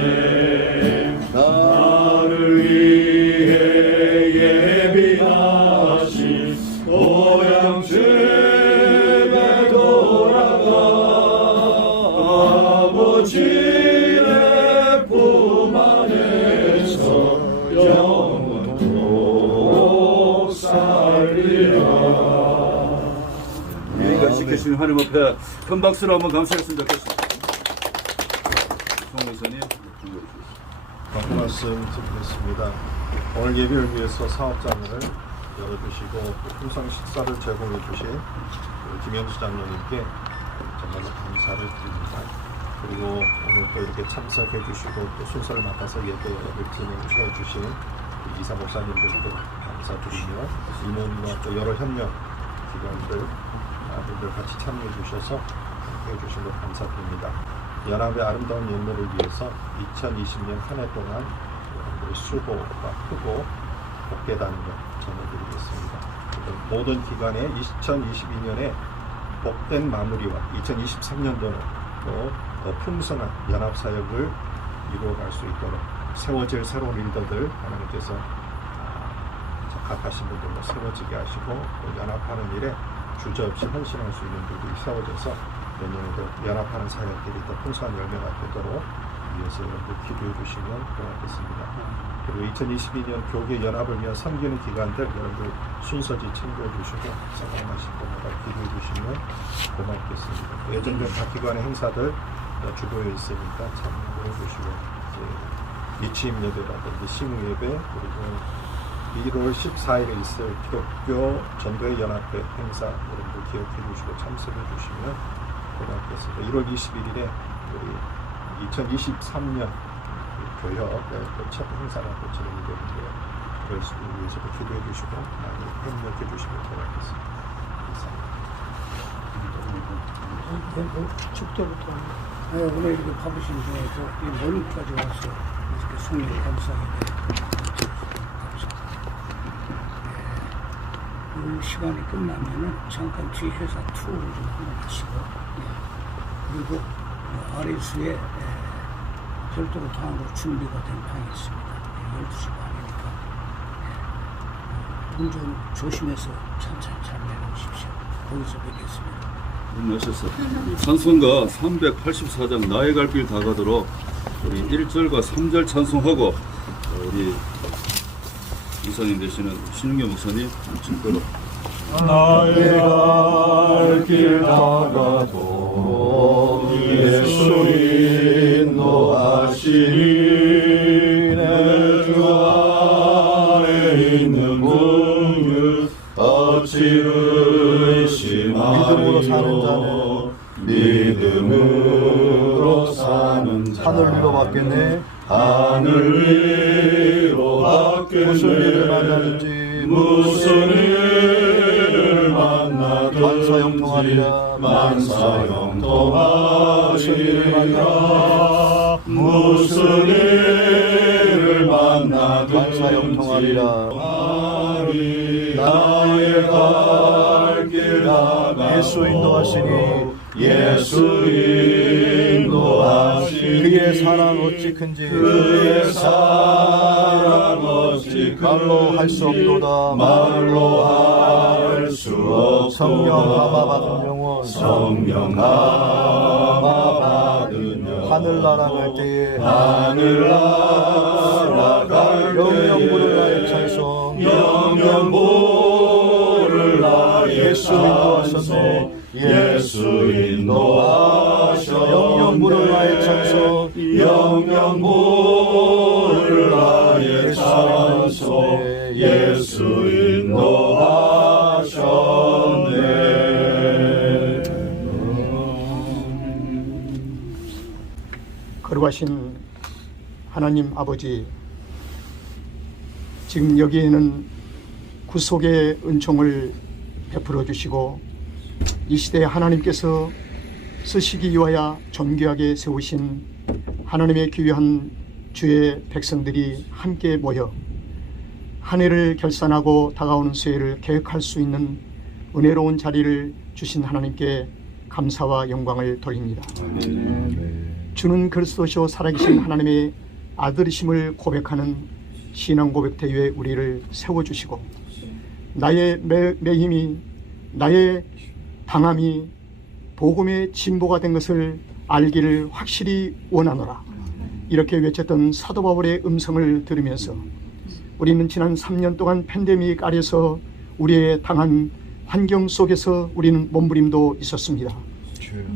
나를 위해 예비하신 고향 집에 돌아가 아버지의 품 안에서 영원토록 살리라. 여기까지 계신 하나님 앞에 큰 박수로 한번 감사했으면 좋겠습니다. 송 목사님 말씀 듣겠습니다. 오늘 예배를 위해서 사업장을 열어주시고 또 풍성 식사를 제공해 주신 김영수 장로님께 정말로 감사를 드립니다. 그리고 오늘 또 이렇게 참석해 주시고 또 순서를 맡아서 예배를 진행해 주신 이사 목사님들도 감사드리며 임원과 또 여러 협력 기관들 분들 같이 참여해 주셔서 해 주신 것 감사드립니다. 연합의 아름다운 연매를 위해서 2020년 한 해 동안 여러분들의 수고가 크고 복되다는 것 전해드리겠습니다. 모든 기관의 2022년에 복된 마무리와 2023년도는 또 더 풍성한 연합사역을 이루어갈 수 있도록 세워질 새로운 리더들 하나님께서 각하신 분들로 세워지게 하시고 또 연합하는 일에 주저없이 헌신할 수 있는 분들이 세워져서 내년에도 연합하는 사역들이 더 풍성한 열매가 되도록 위해서 여러분들 기도해 주시면 고맙겠습니다. 그리고 2022년 교계 연합을 위한 섬기는 기관들 여러분들 순서지 챙겨 주시고 생각나실 때마다 기도해 주시면 고맙겠습니다. 예정된 각 기관의 행사들 주도해 있으니까 참고해 주시고 미취임 예배라든지 시무 예배 그리고 1월 14일에 있을 기독교 전도회 연합회 행사 여러분들 기억해 주시고 참석해 주시면 고맙겠습니다. 1월 21일에 우리 2023년 교협의 첫 행사가 또 진행이 되는데요. 그걸 위해서도 기도해 주시고 많이 협력해 주시면 고맙겠습니다. 축제부터 오늘 이렇게 바쁘신 중에서 이 모닝까지 와서 이렇게 성령 감사하게 그 시간이 끝나면은 잠깐 뒤 회사 투어를 좀 한번 하시고 그리고 RS에 별도로 당으로 준비가 된 방이 있습니다. 12시 반이니까 운전 조심해서 천천히 잘 내려오십시오. 거기서 뵙겠습니다. 나셨어. 찬송가 384장 나의 갈 길 다가도록 우리 1절과 3절 찬송하고 우리 이사님 되시는 신윤경 목사님 증거로 나의 갈 길 다가도록 예수 인도하시니 내 주 안에 있는 긍휼 어찌 의심하리요. 믿음으로 사는 자 하늘 위로 받겠네. 하늘 위로 받겠네. 무슨 일을 만나든지 무슨 일을 만나든 만사형통하리라. 만사형통하리라. 무슨 일을 만나든 만사형통하리라. 나의 갈 길 다가 예수 인도하시니 예수 인도하시니 그의 사랑 어찌 큰지 그의 사랑 어찌 말로 할 수 없도다. 말로 할 수 없도다. 성령 감화 받은 영혼 성령 감화 받은 영혼 하늘나라 갈 때에 하늘나라 갈 때에 영영 부를 나의 찬송 영영 부를 나의 예수 인도하셨네. 예수 인도하셨네. 영영 부를 나의 찬송 영영 부를 나의 찬송 예수 인도하셨네. 거룩하신 하나님 아버지, 지금 여기에는 구속의 은총을 베풀어 주시고 이 시대에 하나님께서 쓰시기 위하여 존귀하게 세우신 하나님의 귀한 주의 백성들이 함께 모여 한 해를 결산하고 다가오는 새해를 계획할 수 있는 은혜로운 자리를 주신 하나님께 감사와 영광을 돌립니다. 주는 그리스도시요 살아계신 하나님의 아들이심을 고백하는 신앙 고백대회에 우리를 세워주시고 나의 매힘이 나의 방함이 복음의 진보가 된 것을 알기를 확실히 원하노라. 이렇게 외쳤던 사도 바울의 음성을 들으면서 우리는 지난 3년 동안 팬데믹 아래서 우리의 당한 환경 속에서 우리는 몸부림도 있었습니다.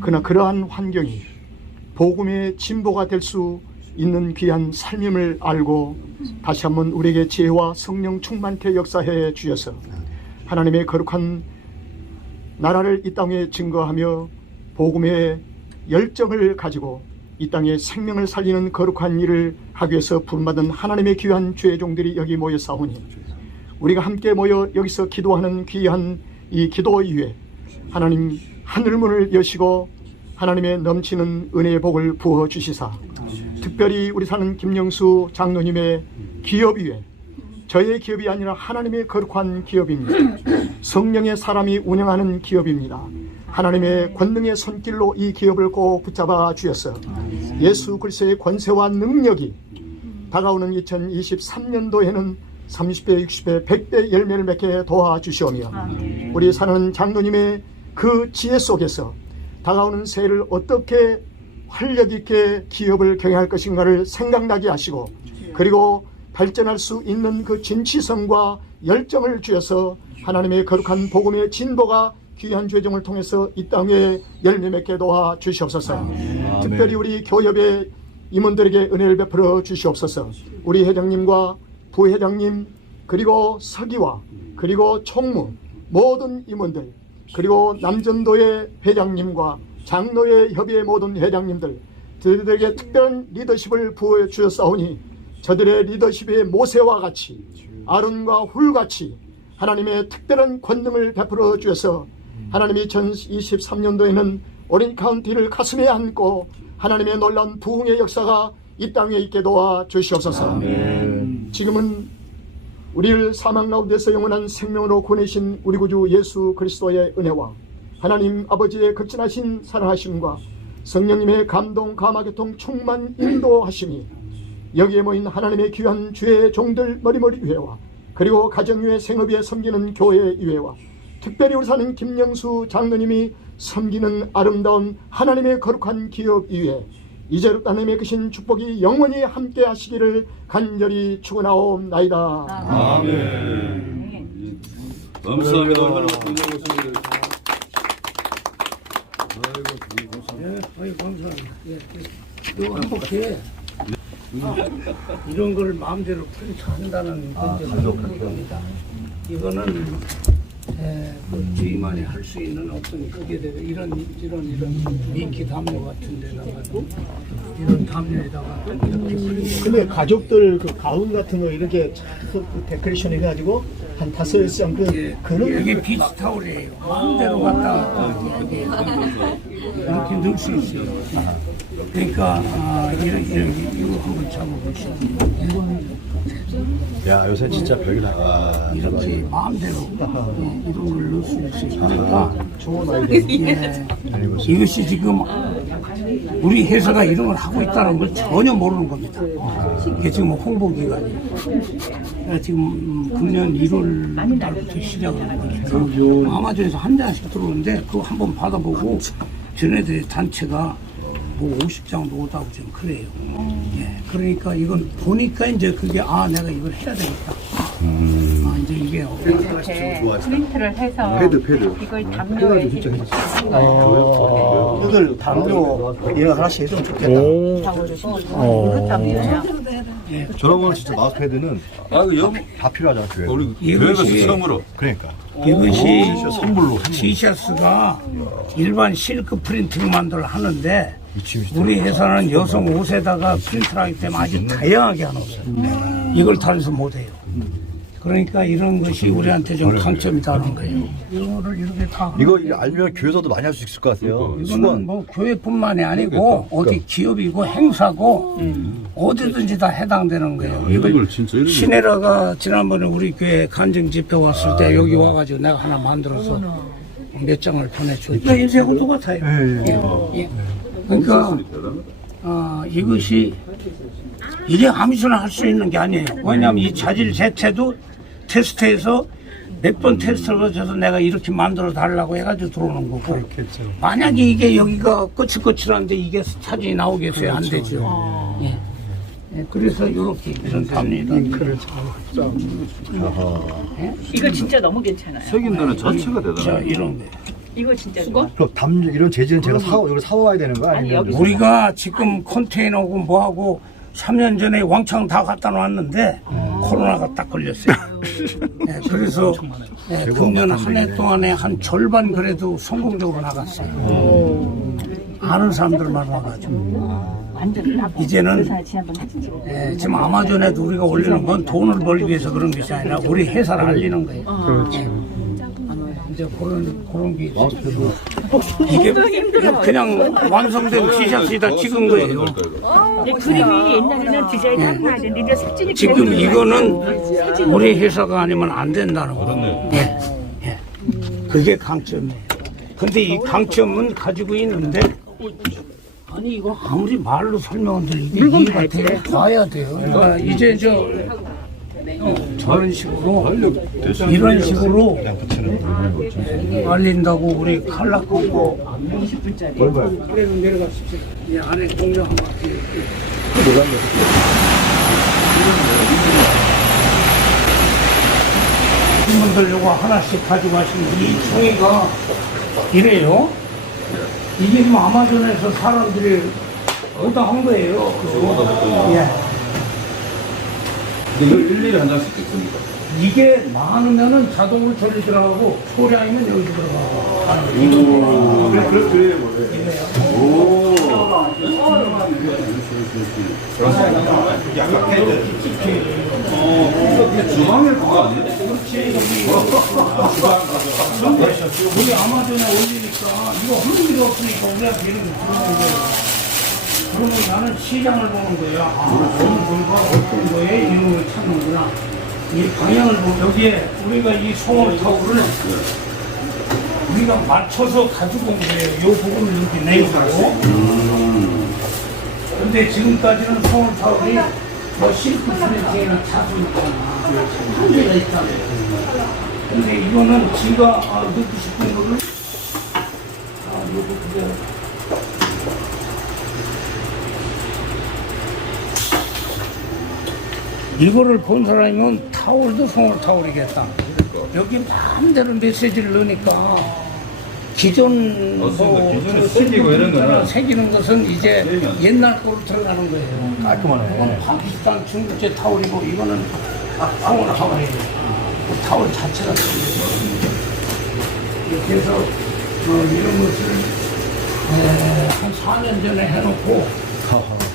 그러나 그러한 환경이 복음의 진보가 될 수 있는 귀한 삶임을 알고 다시 한번 우리에게 지혜와 성령 충만케 역사해 주셔서 하나님의 거룩한 나라를 이 땅에 증거하며 복음의 열정을 가지고 이 땅에 생명을 살리는 거룩한 일을 하기 위해서 부름받은 하나님의 귀한 주의 종들이 여기 모여 싸우니 우리가 함께 모여 여기서 기도하는 귀한 이 기도 위에 하나님 하늘문을 여시고 하나님의 넘치는 은혜의 복을 부어 주시사 특별히 우리 사는 김영수 장로님의 기업 위에 저의 기업이 아니라 하나님의 거룩한 기업입니다. 성령의 사람이 운영하는 기업입니다. 하나님의 권능의 손길로 이 기업을 꼭 붙잡아 주셔서 예수 그리스도의 권세와 능력이 다가오는 2023년도에는 30배, 60배, 100배 열매를 맺게 도와주시오며 우리 사랑하는 장로님의 그 지혜 속에서 다가오는 새해를 어떻게 활력 있게 기업을 경영할 것인가를 생각나게 하시고 그리고 발전할 수 있는 그 진취성과 열정을 주셔서 하나님의 거룩한 복음의 진보가 귀한 죄정을 통해서 이 땅에 열매 맺게 도와 주시옵소서. 특별히 우리 교협의 임원들에게 은혜를 베풀어 주시옵소서. 우리 회장님과 부회장님 그리고 서기와 그리고 총무 모든 임원들 그리고 남전도의 회장님과 장로의 협의회 모든 회장님들 저들에게 특별한 리더십을 부어 주셨사오니 저들의 리더십의 모세와 같이 아론과 훌같이 하나님의 특별한 권능을 베풀어 주셔서 하나님이 2023년도에는 오렌지 카운티를 가슴에 안고 하나님의 놀라운 부흥의 역사가 이 땅에 있게 도와 주시옵소서. 지금은 우리를 사망 가운데서 영원한 생명으로 보내신 우리 구주 예수 그리스도의 은혜와 하나님 아버지의 극진하신 사랑하심과 성령님의 감동 감화교통 충만 인도하심이 여기에 모인 하나님의 귀한 주의 종들 머리머리 위에와 그리고 가정 위에 생업 위에 섬기는 교회 위에와 특별히 우리 사는 김영수 장로님이 섬기는 아름다운 하나님의 거룩한 기업 위에 이제로 하나님의 크신 축복이 영원히 함께 하시기를 간절히 축원하옵나이다. 아멘. 감사합니다. 얼마나 감사합니다. 아이고 감사합니다. 또 행복해. 이런 걸 마음대로 프린트한다는 그런 겁니다. 이거는 그 주의만이 할 수 있는 어떤 그게 되고 이런 미끼 담요 같은 데다가도 이런 담요에다가 이렇게 프린트. 근데 가족들 그 가운 같은 거 이렇게 데코레이션 해가지고 한 5장 그런 이게 비치 타올이에요. 마음대로 갖다 이렇게 넣을 수 있어요. 그러니까 이거 한번 잡아보시죠. 야, 요새 진짜 별이다. 이렇게 마음대로 이런 걸 넣을 수 있으니까 좋은 아이디어. 이것이 지금 우리 회사가 이런 걸 하고 있다는 걸 전혀 모르는 겁니다. 이게 지금 홍보 기간이에요. 지금 금년 1월 달부터 시작을 한 거니까 아마존에서 한 잔씩 들어오는데 그거 한번 받아보고 전애들의 단체가 뭐 50장도 오다고 지금 그래요. 예, 그러니까 이건 보니까 이제 그게 내가 이걸 해야 되겠다. 이제 이게 프린트를 해서 이걸 담요에 이걸 담요 얘가 하나씩 해주면 좋겠다. 이거 담요야. 저런 거는 진짜 마우스패드는 다 필요하잖아, 교회. 우리 교회에서 처음으로. 그러니까. 이것이 선물로 티셔츠가 일반 실크 프린트로 만들어 하는데 우리 회사는 여성 옷에다가 프린트를 하기 때문에 아주 다양하게 하는 옷이에요. 이걸 다른서 못해요. 그러니까 이런 것이 우리한테 좀 강점이다는 거예요. 이거를 이렇게 다 이거 알면 교회에서도 많이 할 수 있을 것 같아요. 이거는 뭐 교회뿐만이 아니고 어디 기업이고 행사고 어디든지 다 해당되는 거예요. 이걸 진짜 이렇게 시네라가 지난번에 우리 교회 간증 집회 왔을 때 여기 와가지고 내가 하나 만들어서 몇 장을 보내줬죠. 인쇄하고 똑같아요. 예. 그러니까 이것이 이게 아무나 할 수 있는 게 아니에요. 왜냐하면 이 자질 자체도 테스트해서 몇 번 테스트를 거쳐서 내가 이렇게 만들어 달라고 해가지고 들어오는 거고 만약에 이게 여기가 거칠거칠한데 이게 사진이 나오겠어요? 안 되죠. 예. 예, 그래서 이렇게 이런 답니다. 이거 진짜 너무 괜찮아요. 색인다는 자체가 자, 대단해요. 이런 거. 이거 진짜 좋아. 그럼 이런 재질은 제가 이걸 사와야 되는 거야? 아니, 아니면 여기 우리가 지금 컨테이너고 뭐하고 3년 전에 왕창 다 갖다 놨는데 코로나가 딱 걸렸어요. 예, 그래서 금년 한 해 동안에 한 절반 그래도 성공적으로 나갔어요. 아는 사람들만 와가지고. 이제는 지금 아마존에도 우리가 올리는 건 돈을 벌기 위해서 그런 것이 아니라 우리 회사를 알리는 거예요. 이제 그런 게 있어요. 이게 그냥 완성된 티셔츠에다 찍은 거예요. 그림이 옛날에는 디자인 하고 해야 되는데 사진이 지금 이거는 우리 회사가 아니면 안 된다는 거예요. 예. 예. 그게 강점이에요. 근데 이 강점은 가지고 있는데 아니 이거 아무리 말로 설명은 들리게 이해가 돼요. 봐야 돼요. 그러니까 이제 저런 식으로 이런 식으로 알린다고 우리 칼라하고 20분짜리 그래도 내려가십시오. 이 안에 동료 한 바퀴. 분들 요거 하나씩 가지고 가시면 이 종이가 이래요. 이게 뭐 아마존에서 사람들이 오다한 거예요. 예. 이걸 일일이 한 장씩 찍습니까? 이게 많으면은 자동으로 처리 들어가고 소량이면 여기서 들어가고. 그래 주방에 그거 아니에요? 우리 아마존에 올리니까 이거 흥미가 없으니까 우리가 되는 거예요. 그러면 나는 시장을 보는 거야. 아, 어느 물건 어떤 거에 이름을 찾는구나. 이 방향을 보면 여기에 우리가 이 송월 타올을 우리가 맞춰서 가지고 온 거예요. 이 부분을 여기 내고. 근데 지금까지는 송월 타올이 뭐 실크 프린팅이나 차수 있잖아. 한계가 있다고. 근데 이거는 지가 넣고 싶은 거를 요거 그대로. 이거를 본 사람이면 타올도 송월 타올이겠다. 여기 마음대로 메시지를 넣으니까 기존 기존에 새기고 이런 거는 새기는 것은 이제 옛날 거로 들어가는 거예요. 깔끔하네. 이건 파키스탄 중국제 타올이고 이거는 송월 타올이에요. 그 타올 자체가 이렇게 해서 이런 것을 한 4년 전에 해놓고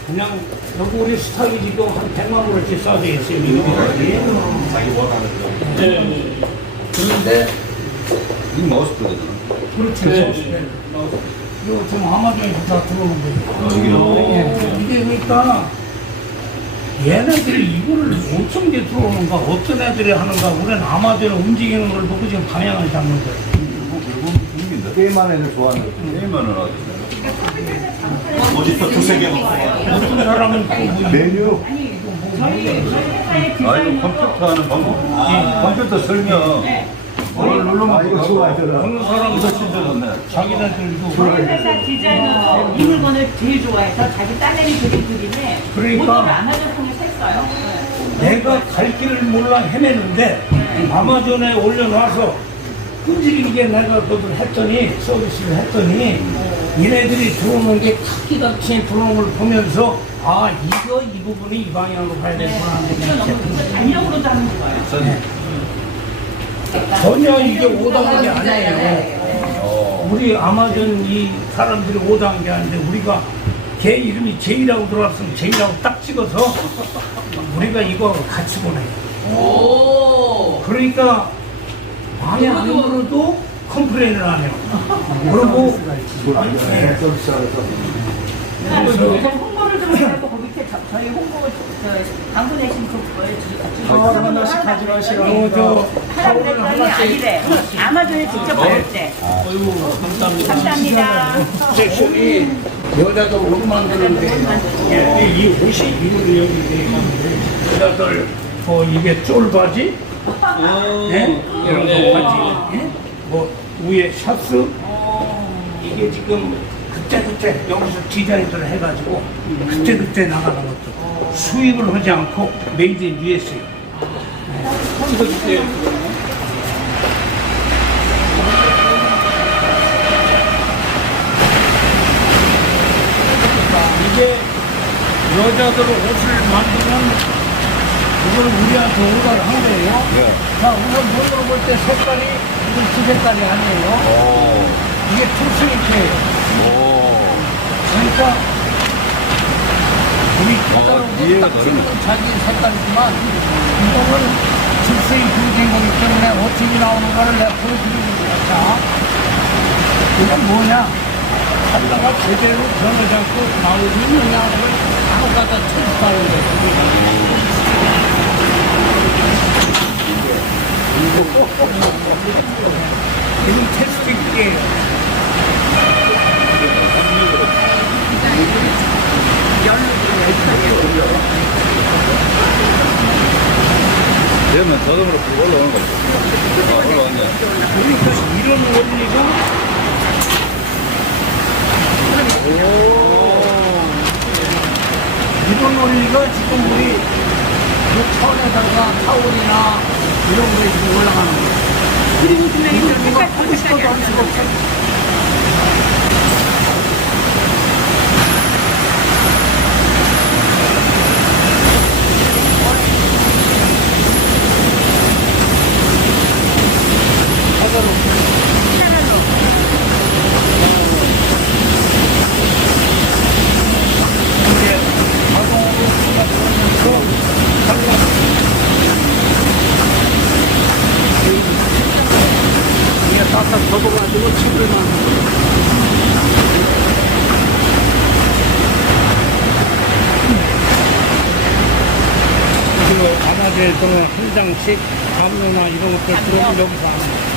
그냥 여기 우리 스타일이 지금 한 100만 원어치 싸져 있어요. 자기 원하는 거. 네. 그런데 이거 마우스패드잖아. 그렇죠. 이거 지금 아마존에서 다 들어오는 거예요. 이게 그러니까 얘네들이 이거를 어떤 게 들어오는가, 어떤 애들이 하는가, 우리는 아마존에 움직이는 걸 보고 지금 방향을 잡는 거예요. 게임하는 애들 좋아하는 거. 게임만은 아주. 모니터 두세 개 놓고 어떤 사람은 또 메뉴. 아, 이거 컴퓨터 하는 방법. 컴퓨터 설명. 뭘 누르면 이거 좋아하더라. 어느 사람은 이거 진짜 좋네. 자기네들도 저희 회사 디자이너도 이 물건을 제일 좋아해서 자기 딸내미 그림에 그러니까. 모든 아마존 통해 샀어요. 내가 갈 길을 몰라 헤매는데 아마존에 올려놔서 끈질기게 내가 그걸 했더니 서비스를 했더니 얘네들이 들어오는 게 카키같이 들어오는 걸 보면서 아 이거 이 부분이 이 방향으로 가야 되구나 하는 단력으로도 하는 거예요. 전혀 이게 오다는 게 아니에요. 우리 아마존 이 사람들이 오다는 게 아닌데 우리가 걔 이름이 제이라고 들어왔으면 제이라고 딱 찍어서 우리가 이거 같이 보내요. 그러니까 마음에 안 들어도 컴플레인을 안 해요. 그리고 홍보를 좀 해서 거기 밑에 저희 홍보 광고 내신 그거에 하나씩 가져가시라고 하라고 했더니 아니래. 아마존에 직접 받을 때. 감사합니다. 섹션이 여자도 옷 만드는데 이 옷이 이거는 여기 있는데 여자들 이게 쫄바지 네? 이런 거 바지 뭐 위에 셔츠 이게 지금 그때 여기서 디자인을 해가지고 그때 나가는 것도 수입을 하지 않고 메이드 인 USA 이게 여자 여자들은 옷을 만들면 그걸 우리한테 오가를 한 거예요. 네. 자, 우선 눈으로 볼 때 색깔이 이건 두 색깔이 아니에요. 오. 이게 투스위트예요. 오. 그러니까 우리 여자로 이해가 딱 찍는 자기 색깔이지만 이거는 투스위트 된 거기 때문에 어떻게 나오는 거를 내가 보여드리는 거야. 자, 이건 뭐냐? 하다가 제대로 변을 잡고 나오지 뭐냐는 걸 다 갖다 쳐주다는 거예요. 이건 테스트기예요. 되면 자동으로 불 올라오는 거죠. 아, 올라왔네. 우리 이런 원리가 이런 원리가 지금 우리 그 천에다가 타올이나 이런 거에 지금 올라가는 거예요. 누가 거기서도 할 수가 없어. 이게 싹싹 접어가지고 치기만. 그리고 아마대에서는 한 장씩 담요나 이런 것들 들어오면 여기서 하는 거예요.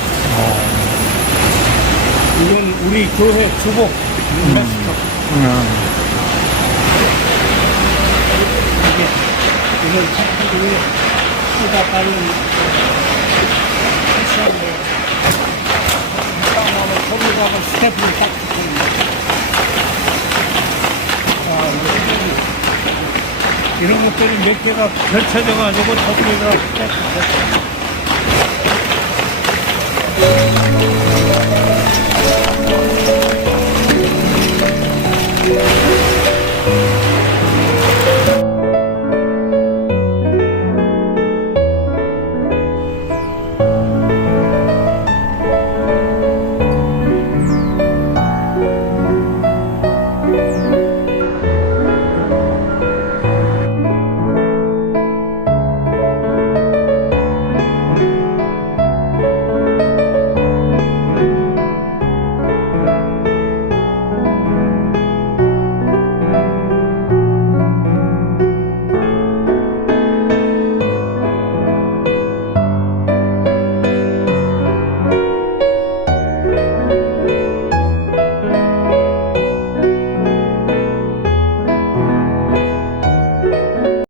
이건 우리 교회 주복 마스터. 이걸 착하게 쓰다 빠른 패션을 땅하고 거기다가 스태프를 딱 붙이는 거예요. 이런 것들이 몇 개가 펼쳐져가지고 저기다가 스태프